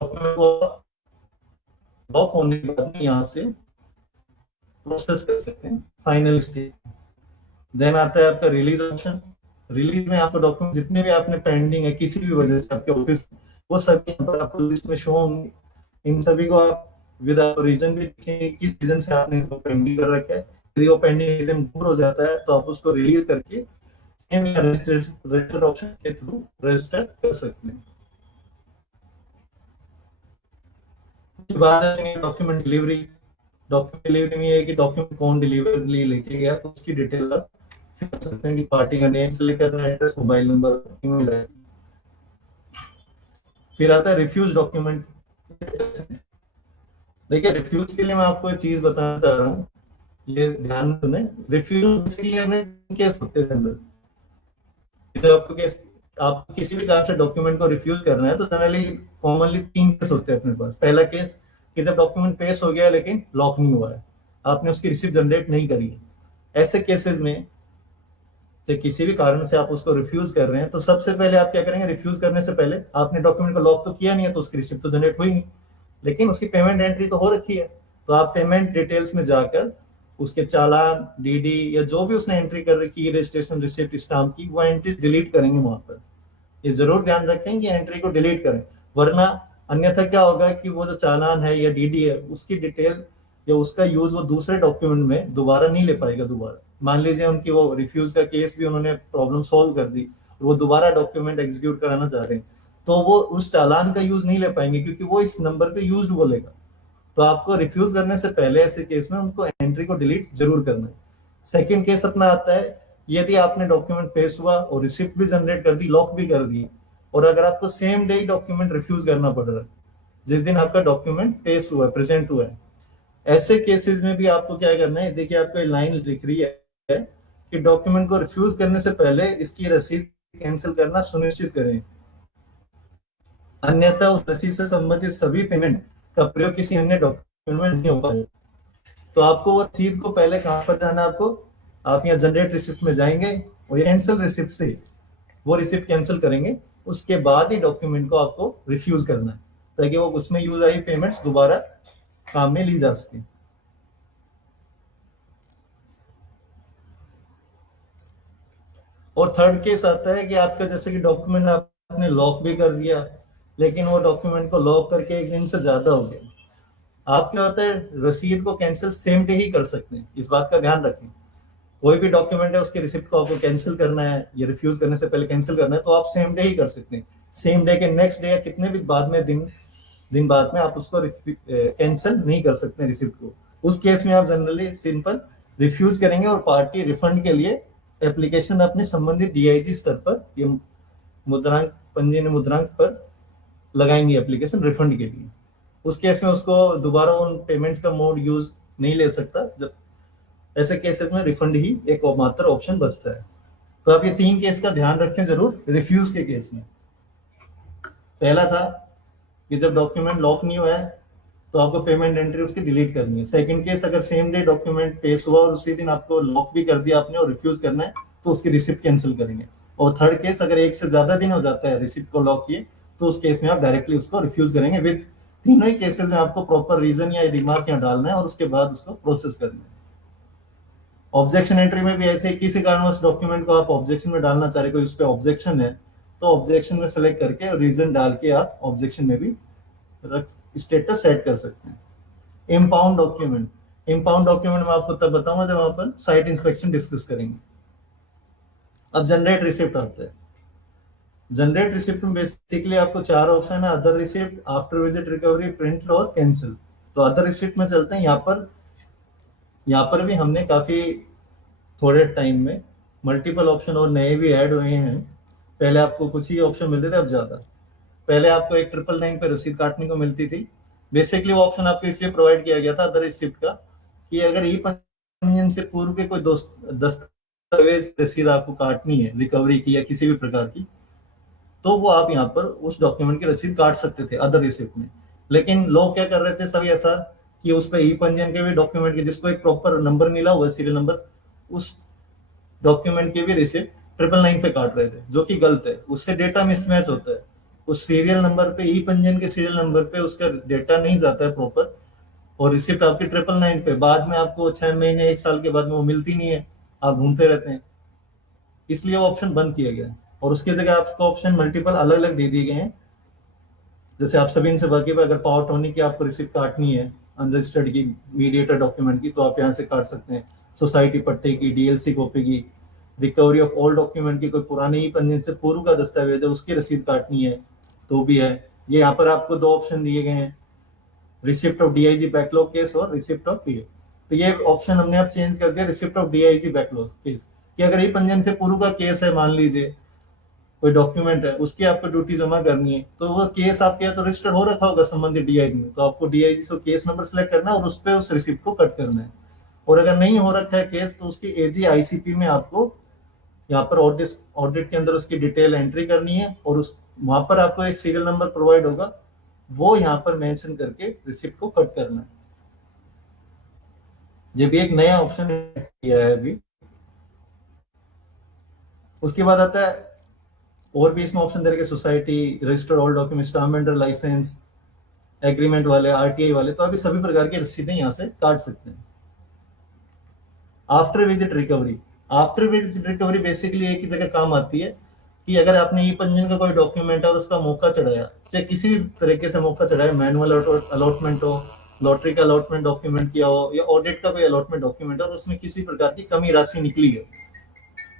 डॉक्यूमेंट को लॉक होने के बाद यहाँ से प्रोसेस कर सकते हैं फाइनल स्टेज। देन आता है आपका रिलीज ऑप्शन। रिलीज में आपको डॉक्यूमेंट जितने भी आपने पेंडिंग है किसी भी वजह से आपके ऑफिस, वो सभी यहाँ पर आपको लिस्ट में शो होंगे। इन सभी को आप विद रीजन भी लिखेंगे किस रीजन से आपने इनको पेंडिंग कर रखा है। यदि वो पेंडिंग रीजन दूर हो जाता है तो आप उसको रिलीज करके सेम रजिस्टर ऑप्शन के थ्रू रजिस्टर कर सकते हैं। उसके बाद डॉक्यूमेंट डिलीवरी। डॉक्यूमेंट डिलीवरी में ये है कि डॉक्यूमेंट कौन डिलीवरी लेके गया तो उसकी डिटेल आप फिल कर सकते हैं कि पार्टी का नेम से लेकर एड्रेस, मोबाइल नंबर, ईमेल है। फिर आता है रिफ्यूज डॉक्यूमेंट। देखिए रिफ्यूज के लिए मैं आपको एक चीज बताना चाह रहा हूँ, ये ध्यान सुने। रिफ्यूज के लिए हमें केस होते हैं जनरल, जब आपको केस, आप किसी भी कारण से डॉक्यूमेंट को रिफ्यूज करना है तो जनरली कॉमनली 3 केस होते हैं अपने पास। पहला केस कि जब डॉक्यूमेंट पेश हो गया लेकिन लॉक नहीं हुआ है, आपने उसकी रिसिप्ट जनरेट नहीं करी है। ऐसे केसेस में जब किसी भी कारण से आप उसको रिफ्यूज कर रहे हैं तो सबसे पहले आप क्या करेंगे, रिफ्यूज करने से पहले आपने डॉक्यूमेंट को लॉक तो किया नहीं है तो उसकी रिसिप्ट तो जनरेट हुई नहीं, लेकिन उसकी पेमेंट एंट्री तो हो रखी है। तो आप पेमेंट डिटेल्स में जाकर उसके चालान, डीडी या जो भी उसने एंट्री कर रखी है, रजिस्ट्रेशन रिसिप्ट, स्टाम्प की, वो एंट्री डिलीट करेंगे वहां पर। ये जरूर ध्यान रखें कि एंट्री को डिलीट करें, वरना अन्यथा क्या होगा कि वो जो चालान है या डीडी है उसकी डिटेल या उसका यूज वो दूसरे डॉक्यूमेंट में दोबारा नहीं ले पाएगा। दोबारा मान लीजिए उनकी वो रिफ्यूज का केस भी उन्होंने प्रॉब्लम सॉल्व कर दी और वो दोबारा डॉक्यूमेंट एग्जीक्यूट कराना चाह रहे हैं तो वो उस चालान का यूज नहीं ले पाएंगे क्योंकि वो इस नंबर पे यूज बोलेगा। तो आपको रिफ्यूज करने से पहले ऐसे केस में उनको एंट्री को डिलीट जरूर करना है। सेकंड केस अपना आता है यदि आपने डॉक्यूमेंट पेश हुआ और रिसिप्ट भी जनरेट कर दी, लॉक भी कर दी, और अगर आपको सेम डे डॉक्यूमेंट रिफ्यूज करना पड़ रहा है जिस दिन आपका डॉक्यूमेंट पेश हुआ है, प्रेजेंट हुआ है, ऐसे केसेस में भी आपको क्या करना है, देखिए आपको लाइन लिख रही है कि डॉक्यूमेंट को रिफ्यूज करने से पहले इसकी रसीद कैंसिल करना सुनिश्चित करें, अन्यथा उस रसीद से संबंधित सभी पेमेंट का प्रयोग किसी अन्य डॉक्यूमेंट में नहीं हो पाएगा। तो आपको वो रसीद को पहले कहां पर जाना है, आपको आप यहाँ जनरेट रिसिप्ट में जाएंगे और कैंसिल रिसिप्ट से वो रिसिप्ट कैंसिल करेंगे, उसके बाद ही डॉक्यूमेंट को आपको रिफ्यूज करना है ताकि वो उसमें यूज आई पेमेंट्स दोबारा काम में ली जा सके। और थर्ड केस आता है कि आपका जैसे कि डॉक्यूमेंट आपने लॉक भी कर दिया लेकिन वो डॉक्यूमेंट को लॉक करके 1 दिन से ज्यादा हो गया, आप क्या होता है रसीद को कैंसिल सेम डे ही कर सकते हैं। इस बात का ध्यान रखें, कोई भी डॉक्यूमेंट है उसके रिसिप्ट को आपको कैंसिल करना है या रिफ्यूज करने से पहले कैंसिल करना है तो आप सेम डे ही कर सकते हैं। सेम डे के नेक्स्ट डे या कितने भी बाद में दिन दिन बाद में आप उसको कैंसिल नहीं कर सकते रिसिप्ट को। उस केस में आप जनरली सिंपल रिफ्यूज करेंगे और पार्टी रिफंड के लिए एप्लीकेशन अपने संबंधित डीआईजी स्तर पर ये मुद्रांक पंजीयन मुद्रांक पर लगाएंगे एप्लीकेशन रिफंड के लिए। उस केस में उसको दोबारा उन पेमेंट्स का मोड यूज नहीं ले सकता। जब ऐसे केसेस में रिफंड ही एक मात्र ऑप्शन बचता है। तो आप ये 3 केस का ध्यान रखें जरूर रिफ्यूज के केस में। पहला था कि जब डॉक्यूमेंट लॉक नहीं हुआ है तो आपको पेमेंट एंट्री उसकी डिलीट करनी है। सेकंड केस, अगर सेम डे डॉक्यूमेंट पेश हुआ और उसी दिन आपको लॉक भी कर दिया आपने और रिफ्यूज करना है तो उसकी रिसिप्ट कैंसिल करेंगे। और थर्ड केस, अगर 1 से ज्यादा दिन हो जाता है रिसिप्ट को लॉक किए तो उस केस में आप डायरेक्टली उसको रिफ्यूज करेंगे। विद तीनों ही केसेस में आपको प्रॉपर रीजन या रिमार्क यहाँ डालना है और उसके बाद उसको प्रोसेस करना है। ऑब्जेक्शन एंट्री में भी ऐसे किसी कारणवश डॉक्यूमेंट को आप ऑब्जेक्शन में डालना चाह रहे, कोई उस पर ऑब्जेक्शन है तो ऑब्जेक्शन में सेलेक्ट करके रीजन डाल के आप ऑब्जेक्शन में भी स्टेटस सेट कर सकते हैं। इम्पाउंड डॉक्यूमेंट में आपको तब बताऊंगा जब वहां पर साइट इंस्पेक्शन डिस्कस करेंगे। अब जनरेट रिसिप्ट आता है। जनरेट रिसिप्ट में बेसिकली आपको 4 ऑप्शन है, other receipt, after visit recovery, print और कैंसिल। तो अदर रिसिप्ट में चलते हैं। यहाँ पर भी हमने काफी थोड़े टाइम में मल्टीपल ऑप्शन और नए भी ऐड हुए हैं। पहले आपको कुछ ही ऑप्शन मिलते थे, अब ज्यादा। पहले आपको एक 999 पे रसीद काटने को मिलती थी। बेसिकली वो ऑप्शन आपको इसलिए प्रोवाइड किया गया था अदर रिसिप्ट का कि अगर ई पंजीयन से पूर्व के कोई दस्तावेज रसीद आपको काटनी है रिकवरी की या किसी भी प्रकार की, तो वो आप यहाँ पर उस डॉक्यूमेंट की रसीद काट सकते थे अदर रिसिप्ट में। लेकिन लोग क्या कर रहे थे सभी ऐसा कि उस पर ई पंजीयन के भी डॉक्यूमेंट के जिसको एक प्रॉपर नंबर मिला हुआ सीरियल नंबर, उस डॉक्यूमेंट की भी रिसिप्ट 999 पे काट रहे थे, जो कि गलत है। उससे डेटा मिसमैच होता है। उस सीरियल नंबर पे, ई पंजीयन के सीरियल नंबर पे उसका डेटा नहीं जाता है प्रॉपर, और रिसिप्ट आपकी 999 पे बाद में आपको 6 महीने 1 साल के बाद में वो मिलती नहीं है, आप ढूंढते रहते हैं। इसलिए वो ऑप्शन बंद किया गया और उसकी जगह आपको ऑप्शन मल्टीपल अलग अलग दे दिए गए हैं। जैसे आप सभी इनसे वाकिफ है, अगर पावर टोनी की आपको रिसिप्ट काटनी है अनरजिस्टर्ड की मीडिएटर डॉक्यूमेंट की, तो आप यहाँ से काट सकते हैं। सोसाइटी पट्टे की, डीएलसी कॉपी की, रिकवरी ऑफ ऑल डॉक्यूमेंट की, कोई पुराने ई पंजीयन से पूर्व का दस्तावेज है उसकी रसीद काटनी है तो भी है। ये यहाँ पर आपको 2 ऑप्शन दिए गए हैं, receipt of DIG backlog case और रिसिप्ट ऑफ ये। तो ये ऑप्शन हमने अब चेंज कर दिया receipt of DIG backlog case, कि अगर ई पंजीयन से पूर्व का केस है, मान लीजिए कोई डॉक्यूमेंट है उसकी आपको ड्यूटी जमा करनी है, तो वो केस आपके यहाँ तो रजिस्टर हो रखा होगा संबंधित डीआईजी में, तो आपको डीआईजी से केस नंबर सेलेक्ट करना है और उस पर उस रिसिप्ट को कट करना है। और अगर नहीं हो रखा है केस तो उसकी एजी आईसीपी में आपको यहाँ पर ऑडिट के अंदर उसकी डिटेल एंट्री करनी है और उस वहां पर आपको एक सीरियल नंबर प्रोवाइड होगा, वो यहाँ पर मेंशन करके रिसिप्ट को कट करना है। ये भी एक नया ऑप्शन किया है अभी। उसके बाद आता है और भी इसमें ऑप्शन दे रखे, society, registered all document, stamp under license, agreement वाले, आरटीआई वाले, तो अभी सभी प्रकार की रसीदें यहाँ से काट सकते हैं। आफ्टर विजिट रिकवरी बेसिकली एक ही जगह काम आती है कि अगर आपने ई पंजीयन का कोई डॉक्यूमेंट है और उसका मौका चढ़ाया, चाहे किसी भी तरीके से मौका चढ़ाया, मैनुअल अलॉटमेंट हो, लॉटरी का अलॉटमेंट डॉक्यूमेंट किया हो, या ऑडिट का कोई अलॉटमेंट डॉक्यूमेंट है और उसमें किसी प्रकार की कमी राशि निकली है,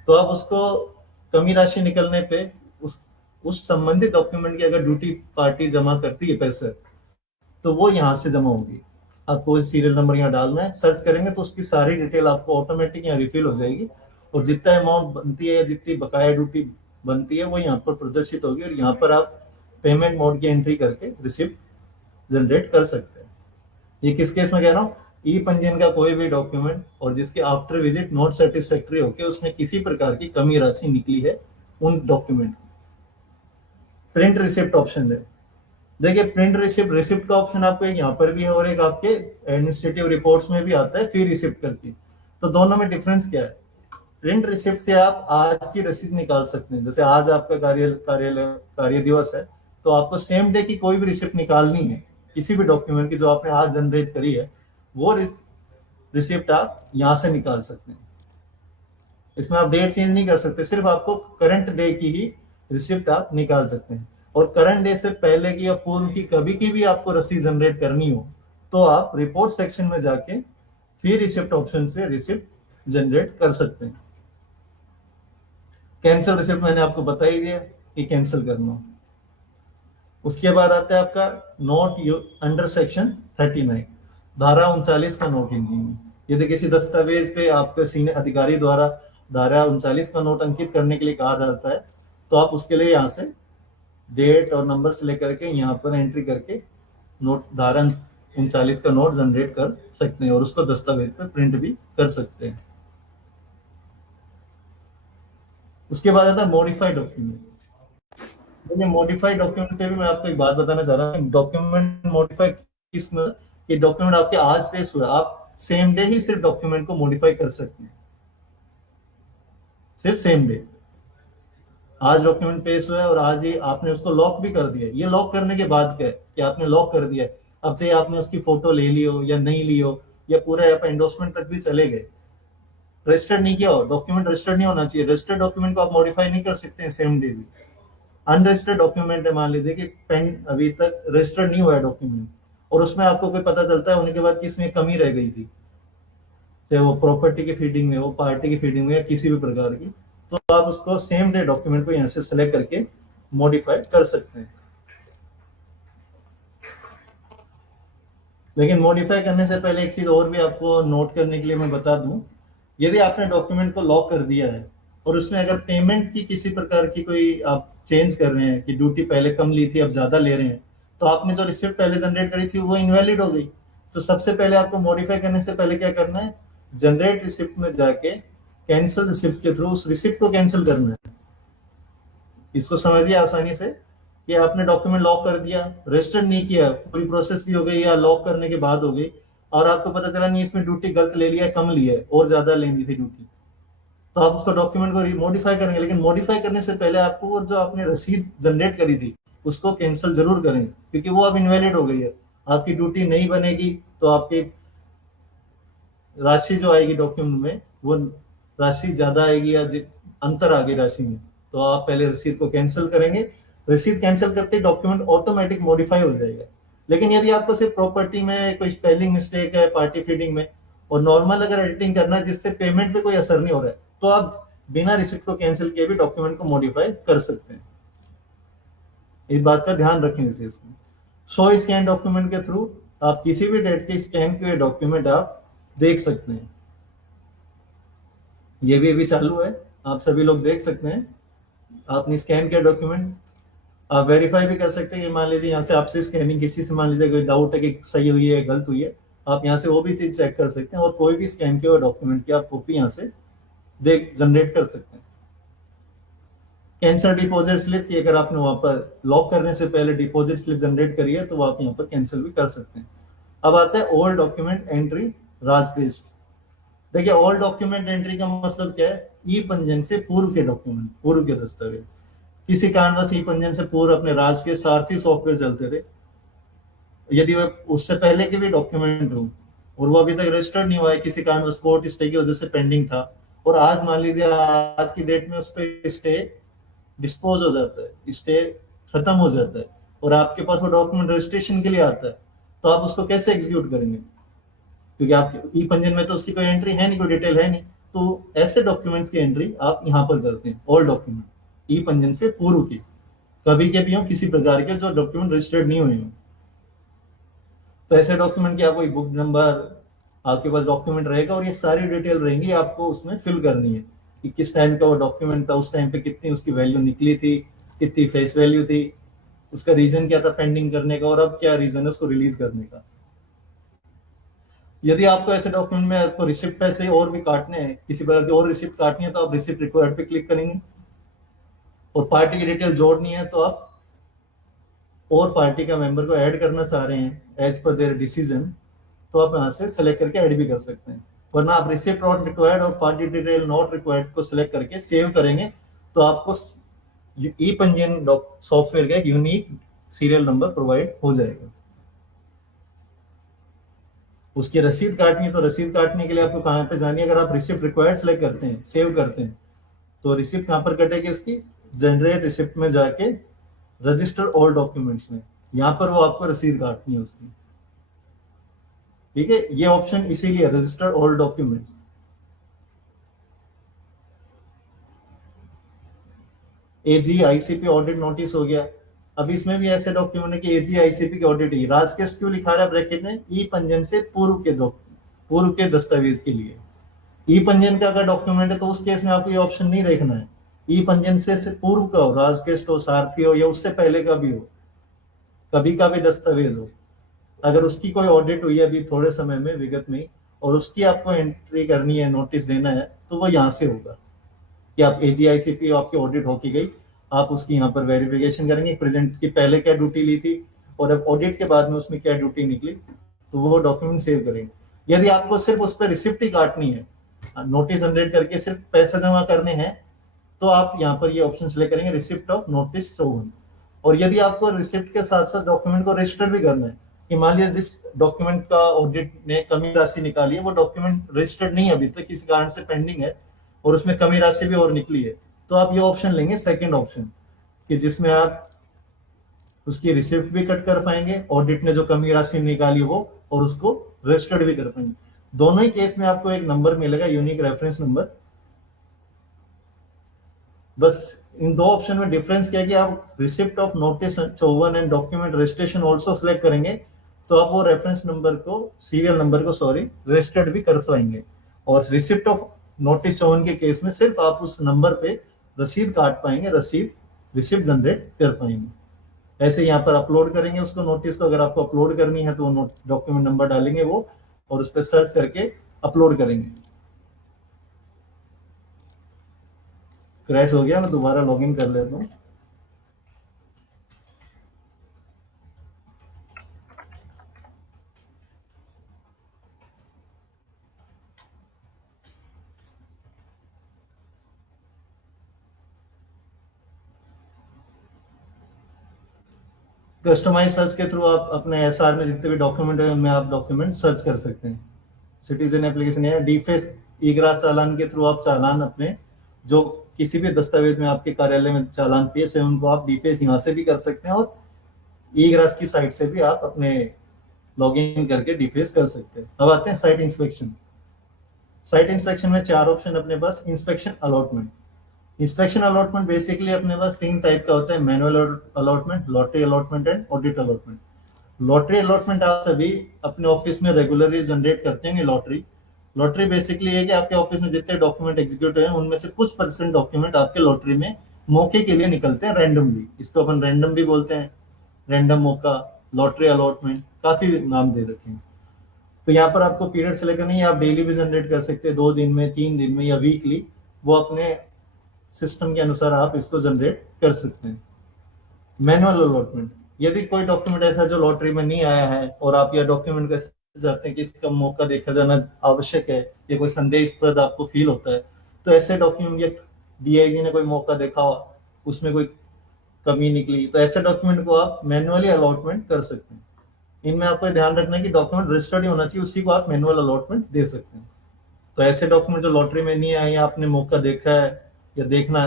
तो आप उसको कमी राशि निकलने पे उस संबंधित डॉक्यूमेंट की अगर ड्यूटी पार्टी जमा करती है पैसे, तो वो यहाँ से जमा होगी। आपको सीरियल नंबर यहाँ डालना है, सर्च करेंगे तो उसकी सारी डिटेल आपको ऑटोमेटिक यहाँ रिफिल हो जाएगी और जितना अमाउंट बनती है या जितनी बकाया ड्यूटी बनती है वो यहाँ पर प्रदर्शित होगी और यहाँ पर आप पेमेंट मोड की एंट्री करके रिसिप्ट जनरेट कर सकते हैं। ये किस केस में कह रहा हूँ, ई पंजीयन का कोई भी डॉक्यूमेंट और जिसके आफ्टर विजिट नॉट सेटिस्फैक्ट्री होकर उसमें किसी प्रकार की कमी राशि निकली है उन डॉक्यूमेंट। प्रिंट रिसिप्ट ऑप्शन है। देखिए प्रिंट रिसिप्ट का ऑप्शन आपको एक यहाँ पर भी है और एक आपके एडमिनिस्ट्रेटिव रिपोर्ट्स में भी आता है फी रिसिप्ट करके। तो दोनों में डिफरेंस क्या है? प्रिंट रिसिप्ट से आप आज की रसीद निकाल सकते हैं। जैसे आज आपका कार्य दिवस है तो आपको सेम डे की कोई भी रिसिप्ट निकालनी है किसी भी डॉक्यूमेंट की जो आपने आज जनरेट करी है, वो रिसिप्ट आप यहाँ से निकाल सकते हैं। इसमें आप डेट चेंज नहीं कर सकते, सिर्फ आपको करंट डे की ही रिसिप्ट आप निकाल सकते हैं। और करंट डे से पहले की या पूर्व की कभी की भी आपको रसीद जनरेट करनी हो तो आप रिपोर्ट सेक्शन में जाके फिर रिसिप्ट ऑप्शन से रिसिप्ट जनरेट कर सकते हैं। कैंसिल रिसिप्ट मैंने आपको बता ही दिया कि कैंसिल करना हो। उसके बाद आता है आपका नोट अंडर सेक्शन 39, धारा 39 का नोट हिंदी में। यदि किसी दस्तावेज पे आपके सीनियर अधिकारी द्वारा धारा 39 का नोट अंकित करने के लिए कहा जाता है, तो आप उसके लिए यहाँ से डेट और नंबर से लेकर के यहाँ पर एंट्री करके नोट धारा 39 का नोट जनरेट कर सकते हैं और उसको दस्तावेज पे प्रिंट भी कर सकते हैं। उसके बाद आता है मॉडिफाइड डॉक्यूमेंट। देखिए मॉडिफाइड डॉक्यूमेंट पे भी मैं आपको एक बात बताना चाह रहा हूँ। डॉक्यूमेंट मॉडिफाई किस में, ये डॉक्यूमेंट आपके आज पेश हुआ, आप सेम डे ही सिर्फ डॉक्यूमेंट को मॉडिफाई कर सकते हैं, सिर्फ सेम डे। आज डॉक्यूमेंट पेश हुआ है और आज ही आपने उसको लॉक भी कर दिया। ये लॉक करने के बाद क्या है कि आपने लॉक कर दिया, अब से आपने उसकी फोटो ले ली हो या नहीं ली हो या पूरा आप एंडोर्समेंट तक भी चले गए, रजिस्टर्ड नहीं किया हो, डॉक्यूमेंट रजिस्टर्ड नहीं होना चाहिए। रजिस्टर्ड डॉक्यूमेंट को आप मॉडिफाई नहीं कर सकते हैं सेम डे भी। अनरजिस्टर्ड डॉक्यूमेंट है, मान लीजिए कि पेन अभी तक रजिस्टर्ड नहीं हुआ है डॉक्यूमेंट और उसमें आपको कोई पता चलता है होने के बाद कि इसमें कमी रह गई थी, चाहे वो प्रॉपर्टी की फीडिंग में हो, पार्टी की फीडिंग में या किसी भी प्रकार की, तो आप उसको सेम डे डॉक्यूमेंट को यहाँ से सेलेक्ट करके मॉडिफाई कर सकते हैं। लेकिन मॉडिफाई करने से पहले एक चीज और भी आपको नोट करने के लिए मैं बता दूं, यदि आपने डॉक्यूमेंट को लॉक कर दिया है और उसमें अगर पेमेंट की किसी प्रकार की कोई आप चेंज कर रहे हैं कि ड्यूटी पहले कम ली थी अब ज्यादा ले रहे हैं, तो आपने जो रिसिप्ट पहले जनरेट करी थी वो इनवैलिड हो गई। तो सबसे पहले आपको मॉडिफाई करने से पहले क्या करना है, जनरेट रिसिप्ट में जाके कैंसिल रिसिप्ट के थ्रू उस रिसिप्ट को कैंसिल करना है। इसको समझिए आसानी से कि आपने डॉक्यूमेंट लॉक कर दिया, रजिस्टर नहीं किया, पूरी प्रोसेस भी हो गई या लॉक करने के बाद हो गई और आपको पता चला नहीं इसमें ड्यूटी गलत ले लिया है, कम लिया है और ज्यादा लेनी थी ड्यूटी, तो आप उसको डॉक्यूमेंट को मॉडिफाई करेंगे। लेकिन मॉडिफाई करने से पहले आपको वो जो आपने रसीद जनरेट करी थी उसको कैंसिल जरूर करें, क्योंकि वो अब इनवैलिड हो गई है, आपकी ड्यूटी नहीं बनेगी तो आपकी राशि जो आएगी डॉक्यूमेंट में वो राशि ज्यादा आएगी या अंतर आ गई राशि में, तो आप पहले रसीद को कैंसिल करेंगे। रसीद कैंसिल करते डॉक्यूमेंट ऑटोमेटिक मॉडिफाई हो जाएगा। लेकिन यदि आपको सिर्फ प्रॉपर्टी में कोई स्पेलिंग मिस्टेक है, पार्टी फीडिंग में और नॉर्मल अगर एडिटिंग करना है जिससे पेमेंट पे कोई असर नहीं हो रहा है, तो आप बिना रिसिप्ट को कैंसिल किए भी डॉक्यूमेंट को मॉडिफाई कर सकते हैं। इस बात का ध्यान रखें विशेष में। शो स्कैन डॉक्यूमेंट के थ्रू आप किसी भी डेट के स्कैन किए डॉक्यूमेंट आप देख सकते हैं। ये भी अभी चालू है, आप सभी लोग देख सकते हैं। आपने स्कैन किया डॉक्यूमेंट, आप वेरीफाई भी कर सकते हैं कि मान लीजिए यहाँ से आपसे स्कैनिंग किसी से मान लीजिए कोई डाउट है कि सही हुई है गलत हुई है, आप यहाँ से वो भी चीज चेक कर सकते हैं और कोई भी स्कैन किया हुआ डॉक्यूमेंट की आप कॉपी यहाँ से देख जनरेट कर सकते हैं। कैंसिल डिपॉजिट स्लिप की अगर आपने वहां पर लॉक करने से पहले डिपॉजिट स्लिप जनरेट करी है तो आप यहाँ पर कैंसिल भी कर सकते हैं। अब आता है ओल्ड डॉक्यूमेंट एंट्री राजकृष्ट। देखिए ओल्ड डॉक्यूमेंट एंट्री का मतलब क्या है, ई पंजीयन से पूर्व के डॉक्यूमेंट, पूर्व के दस्तावेज। किसी कारणवश ई पंजीयन से पूर्व अपने राज्य के सारथी सॉफ्टवेयर चलते थे, यदि वह उससे पहले के भी डॉक्यूमेंट हो और वो अभी तक रजिस्टर्ड नहीं हुआ है, किसी कारणवश कोर्ट स्टे की वजह से पेंडिंग था और आज मान लीजिए आज की डेट में उस पर स्टे डिस्पोज हो जाता है, स्टे खत्म हो जाता है और आपके पास वो डॉक्यूमेंट रजिस्ट्रेशन के लिए आता है, तो आप उसको कैसे एग्जीक्यूट करेंगे, क्योंकि आपके ई पंजीयन में तो उसकी कोई एंट्री है नहीं, कोई डिटेल है नहीं। तो ऐसे डॉक्यूमेंट्स की एंट्री आप यहाँ पर करते हैं, ओल्ड डॉक्यूमेंट ई पंजीयन से पूर्व की, कभी के भी हो किसी प्रकार के जो डॉक्यूमेंट रजिस्टर्ड नहीं हुए हो, तो ऐसे डॉक्यूमेंट की आपको बुक नंबर, आपके पास डॉक्यूमेंट रहेगा और ये सारी डिटेल रहेंगी, आपको उसमें फिल करनी है कि किस टाइम का वो डॉक्यूमेंट था, उस टाइम पे कितनी उसकी वैल्यू निकली थी, कितनी फेस वैल्यू थी, उसका रीजन क्या था पेंडिंग करने का और अब क्या रीजन है उसको रिलीज करने का। यदि आपको ऐसे डॉक्यूमेंट में आपको रिसिप्ट पैसे और भी काटने हैं, किसी प्रकार की और रिसिप्ट काटनी है, तो आप रिसिप्ट रिक्वायर्ड पे क्लिक करेंगे और पार्टी की डिटेल जोड़नी है तो आप और पार्टी का मेंबर को ऐड करना चाह रहे हैं एज पर देयर डिसीजन, तो आप यहाँ से सेलेक्ट करके ऐड भी कर सकते हैं। वरना आप रिसिप्ट नॉट रिक्वायर्ड और पार्टी डिटेल नॉट रिक्वायर्ड को सिलेक्ट करके सेव करेंगे तो आपको ई पंजीयन सॉफ्टवेयर का एक यूनिक सीरियल नंबर प्रोवाइड हो जाएगा। उसकी रसीद काटनी है तो रसीद काटने के लिए आपको कहाँ पे जानी है, अगर आप रिसिप्ट रिक्वायर्ड सेलेक्ट करते हैं, सेव करते हैं, तो रिसिप्ट कहाँ पर कटेगी उसकी, जनरेट रिसिप्ट में जाके रजिस्टर ऑल डॉक्यूमेंट्स में, यहाँ पर वो आपको रसीद काटनी है उसकी। ठीक है, ये ऑप्शन इसीलिए रजिस्टर ऑल डॉक्यूमेंट्स। एजी आईसीपी ऑडिट नोटिस हो गया, अब इसमें भी ऐसे डॉक्यूमेंट है कि AG ICP की ऑडिट ही राजकेश क्यों लिखा रहा है ब्रैकेट में, ई पंजीयन से पूर्व के दस्तावेज के लिए। ई पंजीयन का अगर डॉक्यूमेंट है तो उस केस में आपको ये ऑप्शन नहीं देखना है। ई पंजीयन से पूर्व का हो, राजकेश हो, सारथी हो, या उससे पहले का भी हो, कभी का भी दस्तावेज हो, अगर उसकी कोई ऑडिट हुई है अभी थोड़े समय में विगत में और उसकी आपको एंट्री करनी है, नोटिस देना है, तो वो यहाँ से होगा कि आप AG ICP आपकी ऑडिट होके गई, आप उसकी यहाँ पर वेरिफिकेशन करेंगे प्रेजेंट की पहले क्या ड्यूटी ली थी और अब ऑडिट के बाद में उसमें क्या ड्यूटी निकली, तो वो डॉक्यूमेंट सेव करेंगे। यदि आपको सिर्फ उस पर रिसिप्ट ही काटनी है, नोटिस जनरेट करके सिर्फ पैसे जमा करने हैं, तो आप यहाँ पर ये ऑप्शन सिलेक्ट करेंगे रिसिप्ट ऑफ नोटिस 54। और यदि आपको रिसिप्ट के साथ साथ डॉक्यूमेंट को रजिस्टर भी करना है कि मान लिया जिस डॉक्यूमेंट का ऑडिट ने कमी राशि निकाली है वो डॉक्यूमेंट रजिस्टर्ड नहीं है अभी तक, किसी कारण से पेंडिंग है और उसमें कमी राशि भी और निकली है, तो आप ये ऑप्शन लेंगे सेकंड ऑप्शन, कि जिसमें आप उसकी रिसिप्ट भी कट कर पाएंगे, ऑडिट ने जो कमी राशि निकाली वो, और उसको रजिस्टर्ड भी कर पाएंगे। दोनों ही केस में आपको एक नंबर मिलेगा, यूनिक रेफरेंस नंबर। बस इन दो ऑप्शन में डिफरेंस क्या है कि आप receipt of notice 54 and document registration also select करेंगे तो आप वो रेफरेंस नंबर को, सीरियल नंबर को सॉरी, रजिस्टर्ड भी कर पाएंगे। और रिसिप्ट ऑफ नोटिस 54 के केस में सिर्फ आप उस नंबर पे रसीद काट पाएंगे, रसीद रिसिप्ट जनरेट कर पाएंगे। ऐसे यहाँ पर अपलोड करेंगे उसको, नोटिस को अगर आपको अपलोड करनी है तो डॉक्यूमेंट नंबर डालेंगे वो और उस पर सर्च करके अपलोड करेंगे। क्रैश हो गया, मैं दोबारा लॉगिन कर लेता हूँ। कस्टमाइज सर्च के थ्रू आप अपने SR में जितने भी डॉक्यूमेंट है उनमें आप डॉक्यूमेंट सर्च कर सकते हैं। सिटीजन एप्लीकेशन है, डीफेस ईग्रास चालान के थ्रू आप चालान अपने जो किसी भी दस्तावेज में आपके कार्यालय में चालान पेश है उनको आप डीफेस यहाँ से भी कर सकते हैं और ईग्रास की साइट से भी आप अपने लॉगिन करके डीफेस कर सकते हैं। अब आते हैं साइट इंस्पेक्शन। साइट इंस्पेक्शन में 4 ऑप्शन अपने पास। Inspection allotment, inspection allotment basically अपने पास 3 टाइप का होता है, manual allotment, lottery allotment and audit allotment. Lottery allotment आप सभी अपने ऑफिस में रेगुलरली जनरेट करते हैं। लॉटरी बेसिकली है कि आपके ऑफिस में जितने डॉक्यूमेंट एग्जीक्यूट हैं उनमें से कुछ % डॉक्यूमेंट आपके लॉटरी में मौके के लिए निकलते हैं रैंडमली। इसको अपन रैंडम भी बोलते हैं, रैंडम मौका, लॉटरी अलॉटमेंट, काफी नाम दे रखे हैं। तो यहाँ पर आपको पीरियड सेलेक्ट करनी है, आप डेली भी जनरेट कर सकते हैं, 2 दिन में, 3 दिन में या वीकली, वो अपने सिस्टम के अनुसार आप इसको जनरेट कर सकते हैं। मैनुअल अलॉटमेंट, यदि कोई डॉक्यूमेंट ऐसा जो लॉटरी में नहीं आया है और आप यह डॉक्यूमेंट कैसे चाहते हैं कि इसका मौका देखा जाना आवश्यक है या कोई संदेहास्पद आपको फील होता है, तो ऐसे डॉक्यूमेंट या DIG ने कोई मौका देखा उसमें कोई कमी निकली, तो ऐसे डॉक्यूमेंट को आप मैनुअली अलॉटमेंट कर सकते हैं। इनमें आपको ध्यान रखना है कि डॉक्यूमेंट रजिस्टर्ड ही होना चाहिए, उसी को आप मैनुअल अलॉटमेंट दे सकते हैं। तो ऐसे डॉक्यूमेंट जो लॉटरी में नहीं आए या आपने मौका देखा है या देखना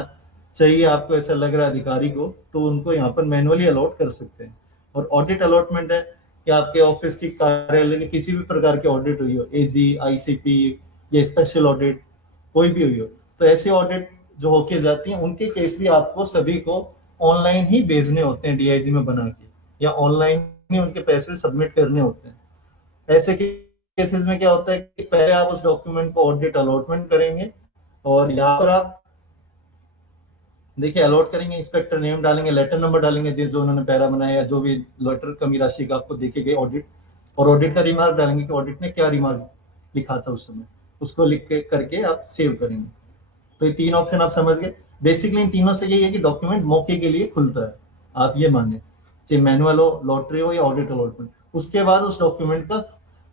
चाहिए, आपको ऐसा लग रहा है अधिकारी को, तो उनको यहाँ पर मैनुअली अलॉट कर सकते हैं। और ऑडिट अलॉटमेंट है कि आपके ऑफिस की कार्यालय की किसी भी प्रकार की ऑडिट हुई हो, AG ICP या स्पेशल ऑडिट कोई भी हुई हो, तो ऐसी ऑडिट जो होके जाती हैं उनके केस भी आपको सभी को ऑनलाइन ही भेजने होते हैं DIG में बना के, या ऑनलाइन ही उनके पैसे सबमिट करने होते हैं। ऐसे केसेस में क्या होता है कि पहले आप उस डॉक्यूमेंट को ऑडिट अलॉटमेंट करेंगे और यहाँ पर आप देखिए अलॉट करेंगे, इंस्पेक्टर नेम डालेंगे, लेटर नंबर डालेंगे जो उन्होंने पैरा बनाया या जो भी लेटर कमी राशि का आपको देखे गए ऑडिट, और ऑडिट का रिमार्क डालेंगे कि ऑडिट ने क्या रिमार्क लिखा था उस समय, उसको लिख के करके आप सेव करेंगे। तो ये 3 ऑप्शन आप समझ गए। बेसिकली इन तीनों से यही है कि डॉक्यूमेंट मौके के लिए खुलता है, आप ये माने, चाहे मैनुअल हो, लॉटरी हो या ऑडिट अलॉटमेंट। उसके बाद उस डॉक्यूमेंट का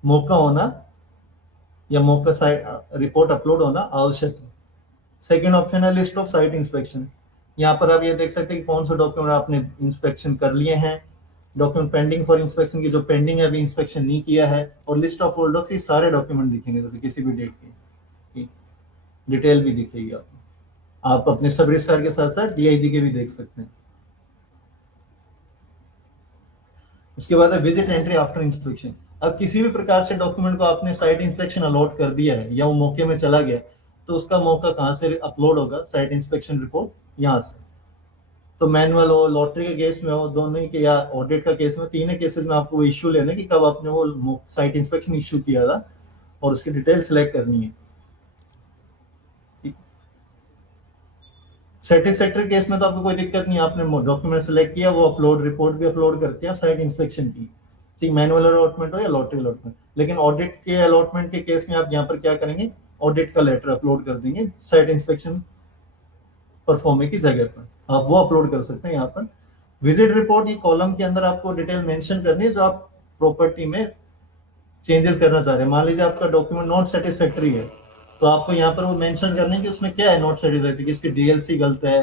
मौका होना या मौका साइट रिपोर्ट अपलोड होना आवश्यक है। सेकेंड ऑप्शन है लिस्ट ऑफ साइट इंस्पेक्शन। यहाँ पर आप ये देख सकते हैं कि कौन सा डॉक्यूमेंट आपने इंस्पेक्शन कर लिए हैं, डॉक्यूमेंट पेंडिंग फॉर इंस्पेक्शन की जो पेंडिंग है अभी इंस्पेक्शन नहीं किया है, और लिस्ट ऑफ होल्डर्स की सारे डॉक्यूमेंट दिखेंगे, जैसे किसी भी डेट की डिटेल भी दिखेगी आपको। आप अपने सब रजिस्ट्रार के साथ साथ DIG के भी देख सकते हैं। उसके बाद है विजिट एंट्री आफ्टर इंस्पेक्शन। अब किसी भी प्रकार से डॉक्यूमेंट को आपने साइट इंस्पेक्शन अलॉट कर दिया है या वो मौके में चला गया, तो उसका मौका कहाँ से अपलोड होगा, साइट इंस्पेक्शन रिपोर्ट यहाँ से। तो मैनुअल हो, लॉटरी के केस में हो, दोनों ही के, या ऑडिट का केस में, तीनों केसेस में आपको वो इश्यू लेना है कि कब आपने वो साइट इंस्पेक्शन इश्यू किया था और उसकी डिटेल सेलेक्ट करनी है। सेटिस्फैक्टरी केस में तो आपको कोई दिक्कत नहीं, आपने डॉक्यूमेंट सेलेक्ट किया, वो अपलोड, रिपोर्ट भी अपलोड करते हैं साइट इंस्पेक्शन की, ठीक, मैनुअल अलॉटमेंट हो या लॉटरी अलॉटमेंट। लेकिन ऑडिट के अलॉटमेंट के केस में आप यहाँ पर क्या करेंगे, ऑडिट का लेटर अपलोड कर देंगे साइट इंस्पेक्शन परफॉर्म की जगह पर, आप वो अपलोड कर सकते हैं यहाँ पर। विजिट रिपोर्ट, ये कॉलम के अंदर आपको डिटेल मेंशन करनी है जो आप प्रॉपर्टी में चेंजेस करना चाह रहे हैं। मान लीजिए आपका डॉक्यूमेंट नॉट सेटिस्फैक्टरी है, तो आपको यहाँ पर वो मेंशन करना है कि उसमें क्या है नॉट सेटिस्फैक्टरी, कि इसकी डीएलसी गलत है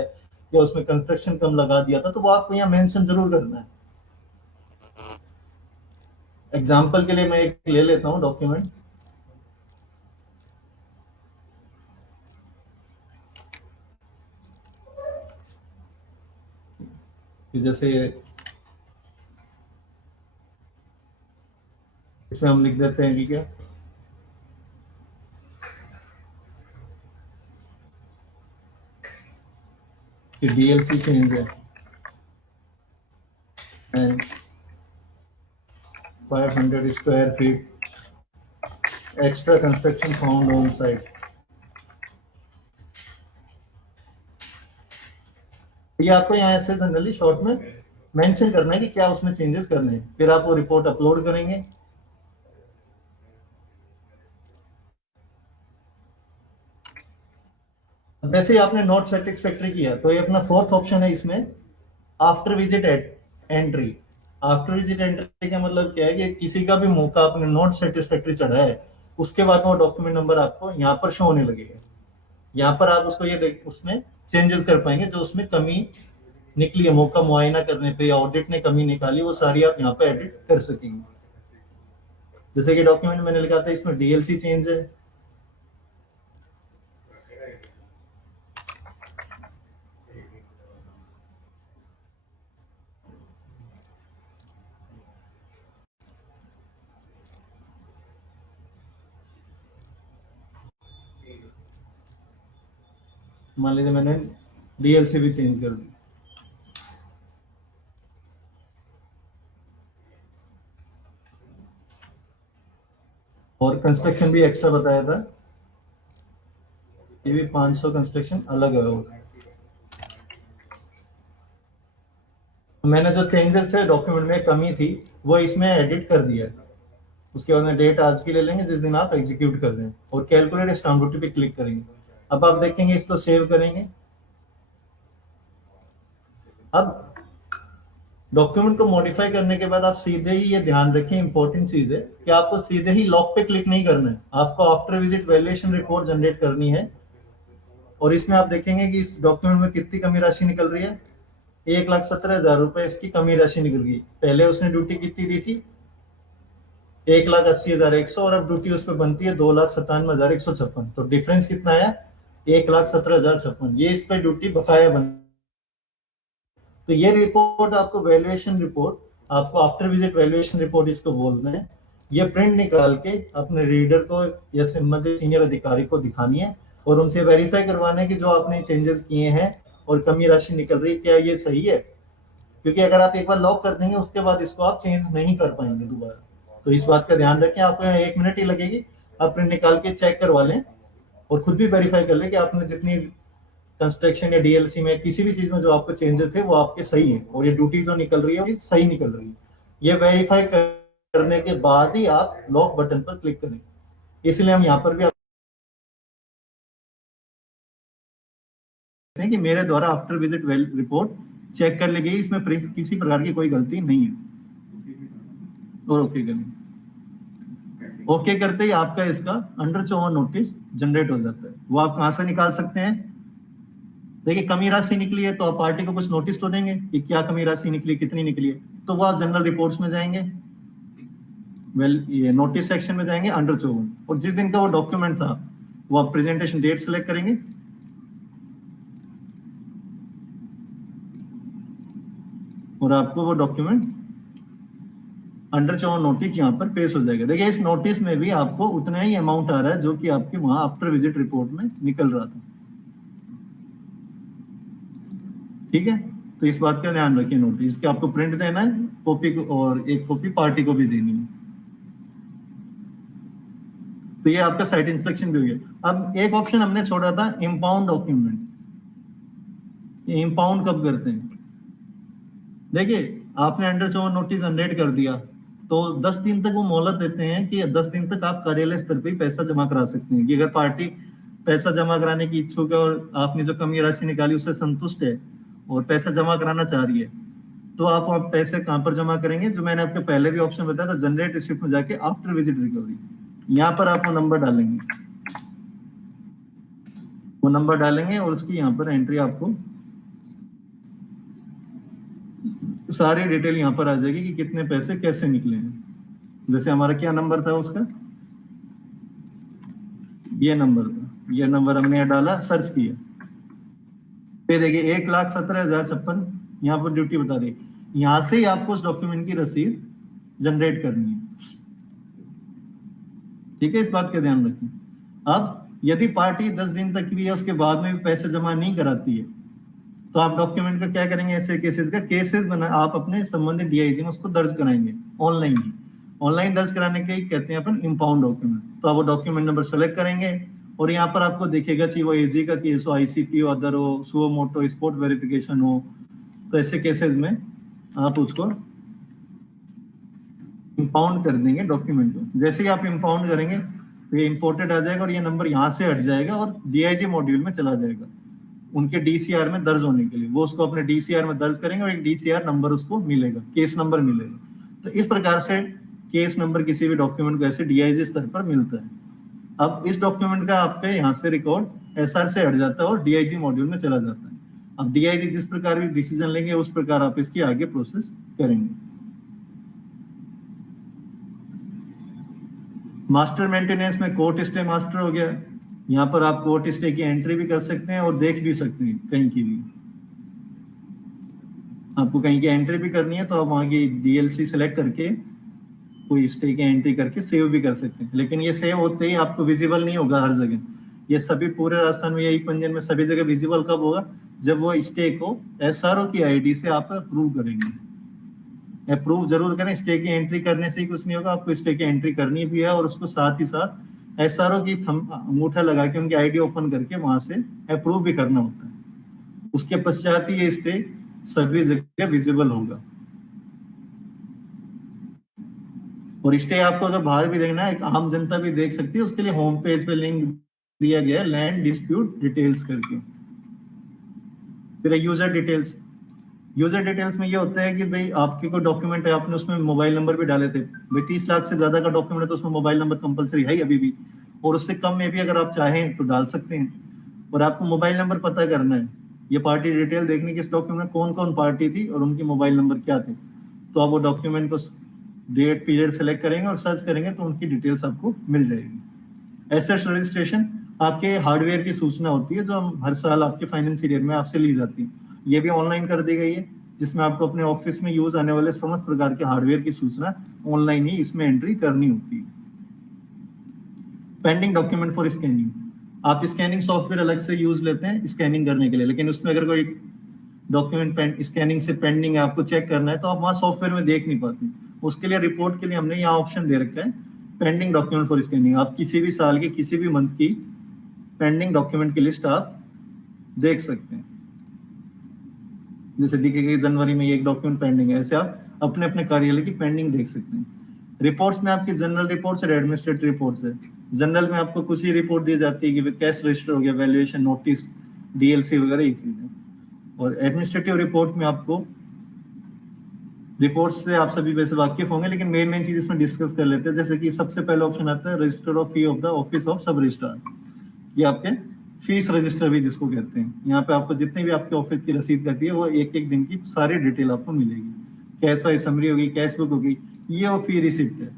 या उसमें कंस्ट्रक्शन कम लगा दिया था, तो वो आपको यहाँ मेंशन जरूर करना है। एग्जाम्पल के लिए मैं एक ले लेता हूँ डॉक्यूमेंट, जैसे इसमें हम लिख देते हैं कि क्या, कि डीएलसी चेंज है and 500 square feet extra construction found on site. ये आपको यहाँ ऐसे जनरली शॉर्ट में मेंशन करना है कि क्या उसमें चेंजेस करने हैं, फिर आप वो रिपोर्ट अपलोड करेंगे। वैसे ही आपने नॉट सेटिस्फैक्टरी किया, तो ये अपना फोर्थ ऑप्शन है इसमें, after visit entry. After visit entry का मतलब क्या है कि किसी का भी मौका आपने नॉट सेटिस्फैक्टरी चढ़ा है, उसके बाद वो डॉक्यूमेंट नंबर आपको यहाँ पर शो होने लगेगा। यहाँ पर आप उसको ये उसमें चेंजेस कर पाएंगे, जो उसमें कमी निकली है मौका मुआयना करने पे या ऑडिट ने कमी निकाली, वो सारी आप यहाँ पे एडिट कर सकेंगे। जैसे कि डॉक्यूमेंट मैंने लिखा था इसमें डीएलसी चेंज है, मान लीजिए मैंने डीएलसी भी चेंज कर दी, और कंस्ट्रक्शन भी एक्स्ट्रा बताया था, ये भी 500 कंस्ट्रक्शन अलग है। मैंने जो चेंजेस थे डॉक्यूमेंट में कमी थी वो इसमें एडिट कर दिया। उसके बाद में डेट आज की ले लेंगे जिस दिन आप एग्जीक्यूट कर रहे हैं, और कैलकुलेट स्टाम्प ड्यूटी पे क्लिक करेंगे। अब आप देखेंगे इसको सेव करेंगे। अब डॉक्यूमेंट को मॉडिफाई करने के बाद आप सीधे ही, ये ध्यान रखें इंपॉर्टेंट चीज है कि आपको सीधे ही लॉक पे क्लिक नहीं करना है, आपको after visit valuation report generate करनी है। और इसमें आप देखेंगे कि इस डॉक्यूमेंट में कितनी कमी राशि निकल रही है, 1,17,000 रुपए इसकी कमी राशि निकल गई। पहले उसने ड्यूटी कितनी दी थी, 1,80,100, और अब ड्यूटी उस पर बनती है 2,97,156। तो डिफरेंस कितना आया, 1,17,056। ये इस पर ड्यूटी बकाया बन। तो ये रिपोर्ट आपको वैल्यूएशन रिपोर्ट, आपको आफ्टर विजिट वैल्यूएशन रिपोर्ट इसको बोलते हैं। ये प्रिंट निकाल के अपने रीडर को या संबंधित सीनियर अधिकारी को दिखानी है और उनसे वेरीफाई करवाना है कि जो आपने चेंजेस किए हैं और कमी राशि निकल रही है क्या ये सही है। क्योंकि अगर आप एक बार लॉक कर देंगे उसके बाद इसको आप चेंज नहीं कर पाएंगे दोबारा, तो इस बात का ध्यान रखें। आपको यहाँ 1 मिनट ही लगेगी, आप प्रिंट निकाल के चेक करवा लें और खुद भी वेरीफाई कर लें कि आपने जितनी कंस्ट्रक्शन या डीएलसी में किसी भी चीज में जो आपको चेंजेस थे वो आपके सही है और ये ड्यूटी जो निकल रही है वो सही निकल रही है। ये वेरीफाई करने के बाद ही आप लॉक बटन पर क्लिक करें। इसलिए हम यहाँ पर भी कि मेरे द्वारा आफ्टर विजिट रिपोर्ट चेक कर ली गई, इसमें किसी प्रकार की कोई गलती नहीं है, और ओके करें। ओके करते ही आपका इसका अंडर 54 नोटिस जनरेट हो जाता है। वो आप कहां से निकाल सकते हैं, देखिए कमी राशि निकली है तो आप पार्टी को कुछ नोटिस तो देंगे कि क्या कमी राशि निकली, कितनी निकली है। तो वो आप जनरल रिपोर्ट्स में जाएंगे, ये नोटिस सेक्शन में जाएंगे अंडर 54, और जिस दिन का वो डॉक्यूमेंट था वो आप प्रेजेंटेशन डेट सेलेक्ट करेंगे और आपको वो डॉक्यूमेंट अंडर 54 नोटिस यहाँ पर पेश हो जाएगा। देखिए इस नोटिस में भी आपको उतना ही अमाउंट आ रहा है जो कि आपके वहां आफ्टर विजिट रिपोर्ट में निकल रहा था। ठीक है, तो इस बात का ध्यान रखिए नोटिस, इसके आपको प्रिंट देना है कॉपी को, और एक कॉपी पार्टी को भी देनी है। तो ये आपका साइट इंस्पेक्शन भी हो गया। अब एक ऑप्शन हमने छोड़ा था इंपाउंड डॉक्यूमेंट। ये इंपाउंड कब करते हैं? देखिए आपने अंडर 54 नोटिस जनरेट कर दिया तो 10 दिन तक वो मोहलत देते हैं कि 10 दिन तक आप कार्यालय स्तर पर पैसा जमा करा सकते हैं कि अगर पार्टी पैसा जमा कराने की इच्छुक है और आपने जो कमी राशि निकाली उससे संतुष्ट है और पैसा जमा कराना चाह रही है, तो आप पैसे कहाँ पर जमा करेंगे? जो मैंने आपको पहले भी ऑप्शन बताया था, जनरेट रिसिप्ट में जाके आफ्टर विजिट रिकवरी, यहाँ पर आप वो नंबर डालेंगे, वो नंबर डालेंगे और उसकी यहाँ पर एंट्री आपको सारी डिटेल यहाँ पर आ जाएगी कि कितने पैसे कैसे निकले हैं। जैसे हमारा क्या नंबर था उसका, ये नंबर था, ये नंबर हमने यहाँ डाला, सर्च किया, फिर देखिए 1,17,056 यहाँ पर ड्यूटी बता रही है। यहाँ से ही आपको उस डॉक्यूमेंट की रसीद जनरेट करनी है। ठीक है, इस बात का ध्यान रखें। अब यदि पार्टी 10 दिन तक भी है उसके बाद में भी पैसे जमा नहीं कराती है तो आप डॉक्यूमेंट का क्या करेंगे? ऐसे केसेस का केसेस बना आप अपने संबंधित डीआईजी में उसको दर्ज कराएंगे ऑनलाइन ही। ऑनलाइन दर्ज कराने के ही कहते हैं अपन इंपाउंड डॉक्यूमेंट। तो आप वो डॉक्यूमेंट नंबर सेलेक्ट करेंगे और यहाँ पर आपको दिखेगा चाहिए वो एजी का केस हो, आईसीपी हो, अदर हो, सुओ मोटो, स्पोर्ट वेरिफिकेशन हो, तो ऐसे केसेस में आप उसको इंपाउंड कर देंगे डॉक्यूमेंट को। जैसे ही आप इंपाउंड करेंगे तो ये इंपोर्टेड आ जाएगा और ये नंबर यहाँ से हट जाएगा और डीआईजी मॉड्यूल में चला जाएगा उनके डीसीआर में दर्ज होने के लिए। वो उसको अपने डीसीआर में दर्ज करेंगे और एक डीसीआर नंबर उसको मिलेगा, केस नंबर मिलेगा। तो इस प्रकार से केस नंबर किसी भी डॉक्यूमेंट को ऐसे डीआईजी स्तर पर मिलता है। अब इस डॉक्यूमेंट का आपके यहाँ से रिकॉर्ड एसआर से हट जाता है और डीआईजी मॉड्यूल में चला जाता है। अब डीआईजी जिस प्रकार भी डिसीजन लेंगे उस प्रकार आप इसकी आगे प्रोसेस करेंगे। मास्टर मेंटेनेंस में कोर्ट स्टे मास्टर हो गया। यहाँ पर आप कोर्ट स्टे की एंट्री भी कर सकते हैं और देख भी सकते हैं कहीं की भी। आपको कहीं की एंट्री भी करनी है तो आप वहाँ की डीएलसी सेलेक्ट करके कोई स्टे की एंट्री करके सेव भी कर सकते हैं। लेकिन ये सेव होते ही आपको विजिबल नहीं होगा हर जगह। ये सभी पूरे राजस्थान में, यही पंजीयन में सभी जगह विजिबल कब होगा? जब वो स्टे को एसआरओ की आईडी से आप अप्रूव करेंगे। अप्रूव जरूर करें, स्टे की एंट्री करने से ही कुछ नहीं होगा, आपको स्टे की एंट्री करनी भी है और उसको साथ ही साथ एसआरओ की अंगूठा लगा के उनकी आईडी ओपन करके वहां से अप्रूव भी करना होता है। उसके पश्चात ही ये स्टे सभी जगह विजिबल होगा। और स्टे आपको अगर बाहर भी देखना है, एक आम जनता भी देख सकती है, उसके लिए होम पेज पे लिंक दिया गया है लैंड डिस्प्यूट डिटेल्स करके। फिर यूजर डिटेल्स। यूजर डिटेल्स में ये होता है कि भाई आपके कोई डॉक्यूमेंट है, आपने उसमें मोबाइल नंबर भी डाले थे। भाई 30 लाख से ज्यादा का डॉक्यूमेंट है तो उसमें मोबाइल नंबर कंपलसरी है अभी भी, और उससे कम में भी अगर आप चाहें तो डाल सकते हैं। और आपको मोबाइल नंबर पता करना है, ये पार्टी डिटेल देखने की इस डॉक्यूमेंट में कौन कौन पार्टी थी और उनके मोबाइल नंबर क्या थे। तो आप वो डॉक्यूमेंट को डेट पीरियड सेलेक्ट करेंगे और सर्च करेंगे तो उनकी डिटेल्स आपको मिल जाएगी। एसेट्स रजिस्ट्रेशन आपके हार्डवेयर की सूचना होती है जो हम हर साल आपके फाइनेंस ईयर में आपसे ली जाती है। ये भी ऑनलाइन कर दी गई है, जिसमें आपको अपने ऑफिस में यूज आने वाले समस्त प्रकार के हार्डवेयर की सूचना ऑनलाइन ही इसमें एंट्री करनी होती है। Pending document for scanning. आप स्कैनिंग सॉफ्टवेयर अलग से यूज लेते हैं स्कैनिंग करने के लिए, लेकिन उसमें अगर कोई डॉक्यूमेंट स्कैनिंग से पेंडिंग है, आपको चेक करना है, तो आप वहाँ सॉफ्टवेयर में देख नहीं पाते। उसके लिए रिपोर्ट के लिए हमने यहाँ ऑप्शन दे रखा है पेंडिंग डॉक्यूमेंट फॉर स्कैनिंग। आप किसी भी साल की किसी भी मंथ की पेंडिंग डॉक्यूमेंट की लिस्ट आप देख सकते हैं। जैसे दिखेगा जनवरी में एक डॉक्यूमेंट पेंडिंग है, ऐसे आप अपने अपने कार्यालय की पेंडिंग देख सकते हैं। रिपोर्ट्स में आपकी जनरल रिपोर्ट्स और एडमिनिस्ट्रेटिव रिपोर्ट्स है। जनरल में आपको कुछ ही रिपोर्ट दी जाती है कि कैश रजिस्टर हो गया, वैल्यूएशन नोटिस, डीएलसी वगैरह ये चीजें। और एडमिनिस्ट्रेटिव रिपोर्ट में आपको रिपोर्ट्स से आप सभी वैसे वाकिफ होंगे, लेकिन मेन चीज इसमें डिस्कस कर लेते हैं। जैसे कि सबसे पहला ऑप्शन आता है register of fee of the office of सब रजिस्ट्रार। ये आपके फीस रजिस्टर भी जिसको कहते हैं। यहाँ पे आपको जितनी भी आपके ऑफिस की रसीद रहती है वो एक एक दिन की सारी डिटेल आपको मिलेगी। कैश वाइज समरी होगी, कैश बुक होगी, ये वो फी रिसिप्ट है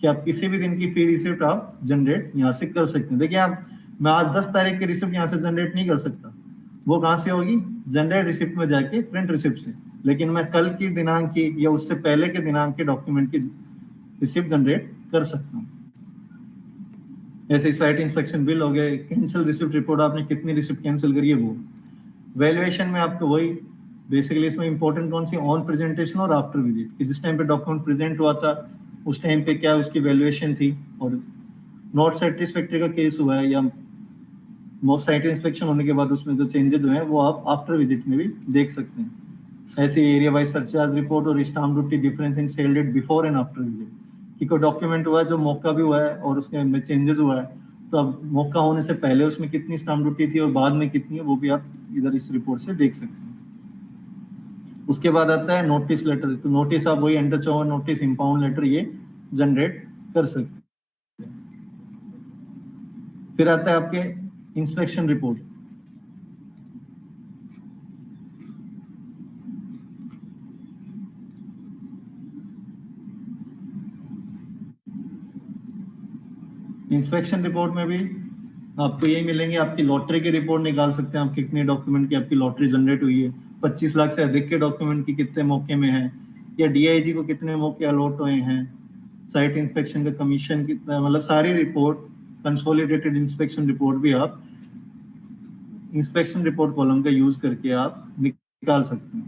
कि आप किसी भी दिन की फी रिसिप्ट आप जनरेट यहाँ से कर सकते हैं। देखिए आप, मैं आज 10 तारीख की रिसिप्ट यहाँ से जनरेट नहीं कर सकता, वो कहाँ से होगी? जनरेट रिसिप्ट में जाके प्रिंट रिसिप्ट से। लेकिन मैं कल की दिनांक की या उससे पहले के दिनांक के डॉक्यूमेंट की रिसिप्ट जनरेट कर सकता हूँ। ऐसे साइट इंस्पेक्शन बिल हो गए, कैंसिल रिसिप्ट रिपोर्ट, आपने कितनी रिसिप्ट कैंसिल करी है वो। वैल्यूएशन में आपको वही बेसिकली इसमें इंपॉर्टेंट कौन सी, ऑन प्रेजेंटेशन और आफ्टर विजिट, कि जिस टाइम पे डॉक्यूमेंट प्रेजेंट हुआ था उस टाइम पे क्या उसकी वैल्यूएशन थी, और नॉट सेटिस्फैक्ट्री का केस हुआ है या मोस्ट साइट इंस्पेक्शन होने के बाद उसमें जो चेंजेस हुए हैं वो आप आफ्टर विजिट में भी देख सकते हैं। ऐसे एरिया वाइज सरचार्ज रिपोर्ट और stamp duty difference in sale date before and after visit, कि कोई डॉक्यूमेंट हुआ है जो मौका भी हुआ है और उसके में चेंजेस हुआ है, तो अब मौका होने से पहले उसमें कितनी स्टाम्प ड्यूटी थी और बाद में कितनी है वो भी आप इधर इस रिपोर्ट से देख सकते हैं। उसके बाद आता है नोटिस लेटर, तो नोटिस आप वही अंडर 54 नोटिस, इंपाउंड लेटर ये जनरेट कर सकते हैं। फिर आता है आपके इंस्पेक्शन रिपोर्ट। इंस्पेक्शन रिपोर्ट में भी आपको यही मिलेंगे, आपकी लॉटरी की रिपोर्ट निकाल सकते हैं आप, कितने डॉक्यूमेंट की आपकी लॉटरी जनरेट हुई है, 25 लाख से अधिक के डॉक्यूमेंट की कितने मौके में है, या डीआईजी को कितने मौके अलॉट हुए हैं, साइट इंस्पेक्शन का कमीशन कितना, मतलब सारी रिपोर्ट, कंसोलिडेटेड इंस्पेक्शन रिपोर्ट भी आप इंस्पेक्शन रिपोर्ट कॉलम का यूज करके आप निकाल सकते हैं।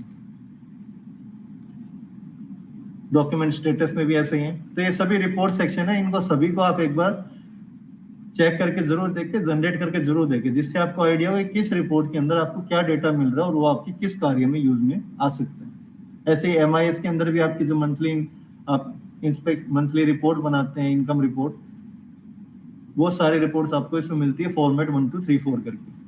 डॉक्यूमेंट स्टेटस में भी ऐसे ही है। तो ये सभी रिपोर्ट सेक्शन है, इनको सभी को आप एक बार चेक करके जरूर देखें, जनरेट करके जरूर देखें, जिससे आपको आइडिया हो कि किस रिपोर्ट के अंदर आपको क्या डेटा मिल रहा है और वो आपकी किस कार्य में यूज में आ सकता है। ऐसे ही MIS के अंदर भी आपकी जो आप मंथली रिपोर्ट बनाते हैं, इनकम रिपोर्ट, वो सारी रिपोर्ट्स आपको इसमें मिलती है फॉर्मेट 1 2 3 4 करके।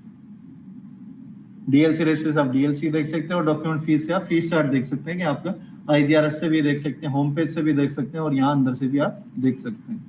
DLC रजिस्टर आप DLC देख सकते हैं, और डॉक्यूमेंट फीस से आप फीस चार्ट देख सकते हैं कि आपका IGRS से भी देख सकते हैं, होम पेज से भी देख सकते हैं, और यहाँ अंदर से भी आप देख सकते हैं।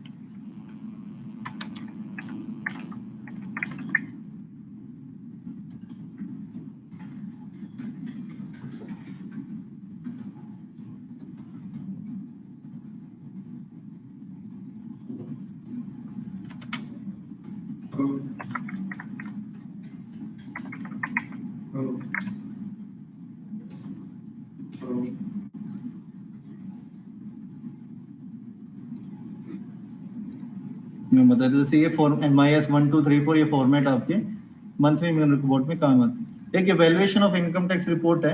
मैं बता दें, जैसे ये MIS 1 2 3 4 ये फॉर्मेट आपके मंथली रिपोर्ट में काम आती है। एक evaluation of income tax report है,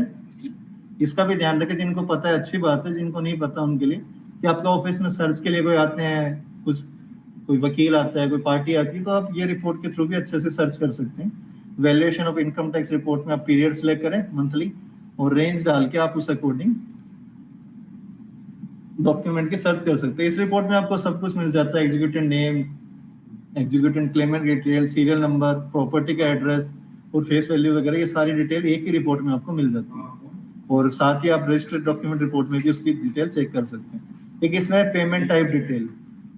इसका भी ध्यान रखें, जिनको पता है अच्छी बात है, जिनको नहीं पता उनके लिए, कि आपका ऑफिस में सर्च के लिए कोई आते हैं, कोई वकील आता है, कोई पार्टी आती है, तो आप ये रिपोर्ट के थ्रू भी अच्छे से सर्च कर सकते हैं। Valuation of income tax report में आप पीरियड सेलेक्ट करें मंथली, और रेंज डाल के आप उस अकॉर्डिंग डॉक्यूमेंट के सर्च कर सकते हैं। इस रिपोर्ट में आपको सब कुछ मिल जाता है, executive name, executive Clement detail, serial number, property का एड्रेस और फेस वैल्यू वगैरह, ये सारी डिटेल एक ही रिपोर्ट में आपको मिल जाती है। और साथ ही आप रजिस्टर्ड डॉक्यूमेंट रिपोर्ट में भी उसकी डिटेल चेक कर सकते हैं। एक इसमें पेमेंट टाइप डिटेल,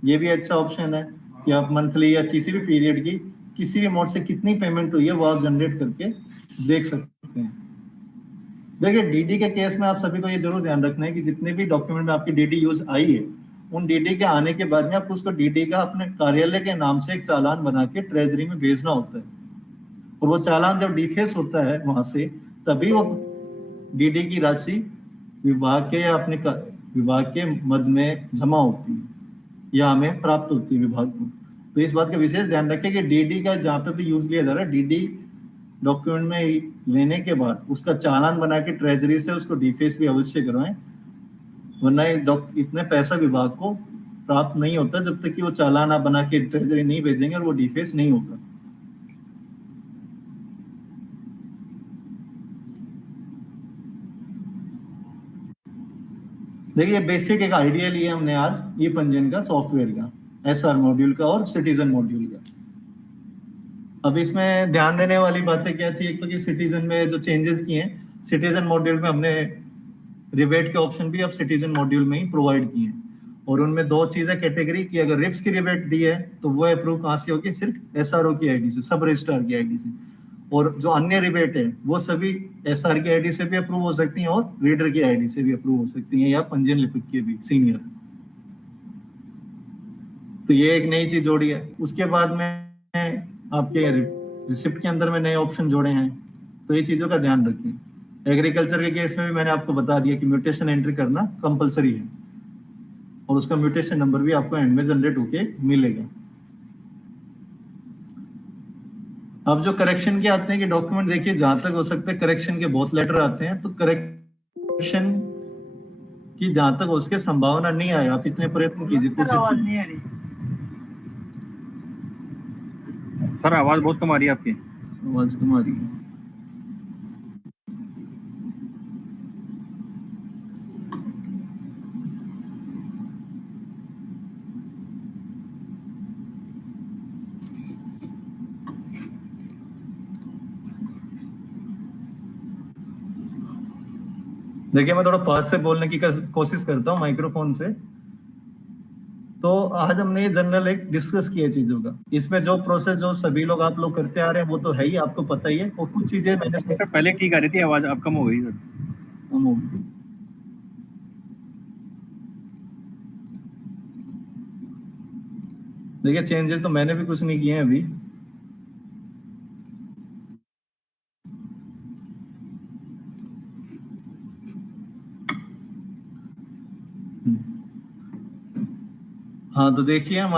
ये भी अच्छा ऑप्शन है कि आप मंथली या किसी भी पीरियड की किसी भी अमाउंट से कितनी पेमेंट हुई है वो आप जनरेट करके देख सकते हैं। देखिए DD के केस में आप सभी को ये जरूर ध्यान रखना है कि जितने भी डॉक्यूमेंट में आपकी DD यूज आई है, उन DD के आने के बाद में आपको उसको DD का अपने कार्यालय के नाम से एक चालान बना के ट्रेजरी में भेजना होता है, और वो चालान जब डिफेस होता है वहां से, तभी वो DD की राशि विभाग के या अपने विभाग के मद में जमा होती है या हमें प्राप्त होती है विभाग को। तो इस बात का विशेष ध्यान रखें कि DD का जहाँ पे भी यूज लिया जा रहा है, DD डॉक्यूमेंट में लेने के बाद उसका चालान बना के ट्रेजरी से उसको डिफेस भी अवश्य करवाएं, वरना इतने पैसा विभाग को प्राप्त नहीं होता जब तक कि वो चालान आप बना के ट्रेजरी नहीं भेजेंगे और वो डिफेस नहीं होगा। देखिए बेसिक एक आइडिया लिया हमने आज ई पंजीयन का, सॉफ्टवेयर का, SR मॉड्यूल का और सिटीजन मॉड्यूल का। अब इसमें ध्यान देने वाली बातें क्या थी, एक तो कि सिटीजन में जो चेंजेस किए हैं, सिटीजन मॉड्यूल में हमने रिबेट के ऑप्शन भी अब सिटीजन मॉड्यूल में ही प्रोवाइड किए हैं, और उनमें दो चीजें कैटेगरी की, अगर रिफ्स की रिबेट दी है तो वो अप्रूव कहाँ से होगी, सिर्फ SRO की आईडी से, सब रजिस्ट्रार की आईडी से, और जो अन्य रिबेट है वो सभी SR की आईडी से भी अप्रूव हो सकती हैं और रीडर की आईडी से भी अप्रूव हो सकती हैं, या पंजीयन लिपिक के भी सीनियर। तो ये एक नई चीज जोड़ी है। उसके बाद में आपके रिसिप्ट के अंदर में नए ऑप्शन जोड़े हैं, तो ये चीजों का ध्यान रखें। एग्रीकल्चर के केस में भी मैंने आपको बता दिया कि म्यूटेशन एंट्री करना कंपलसरी है, और उसका म्यूटेशन नंबर भी आपको एंड में जनरेट होके मिलेगा। अब जो करेक्शन के आते हैं कि डॉक्यूमेंट देखिए, जहां तक हो सकता है करेक्शन के बहुत लेटर आते हैं, तो करेक्शन की जहां तक उसके संभावना नहीं आए, आप इतने प्रयत्न कीजिए, सर आवाज कोशिश नहीं आ रही। सर आवाज बहुत कम आ रही है आपकी। आवाज कम आ रही है। देखिए, मैं थोड़ा पास से बोलने की कोशिश करता हूँ माइक्रोफोन से। तो आज हमने ये जनरल एक डिस्कस किया चीजों का, इसमें जो प्रोसेस जो सभी लोग आप लोग करते आ रहे हैं वो तो है ही, आपको पता ही है, और कुछ चीजें मैंने सर पहले ठीक आ रही थी आवाज, अब कम हो गई सर। देखिए, चेंजेस तो मैंने भी कुछ नहीं किए हैं अभी। हाँ, तो देखिए हम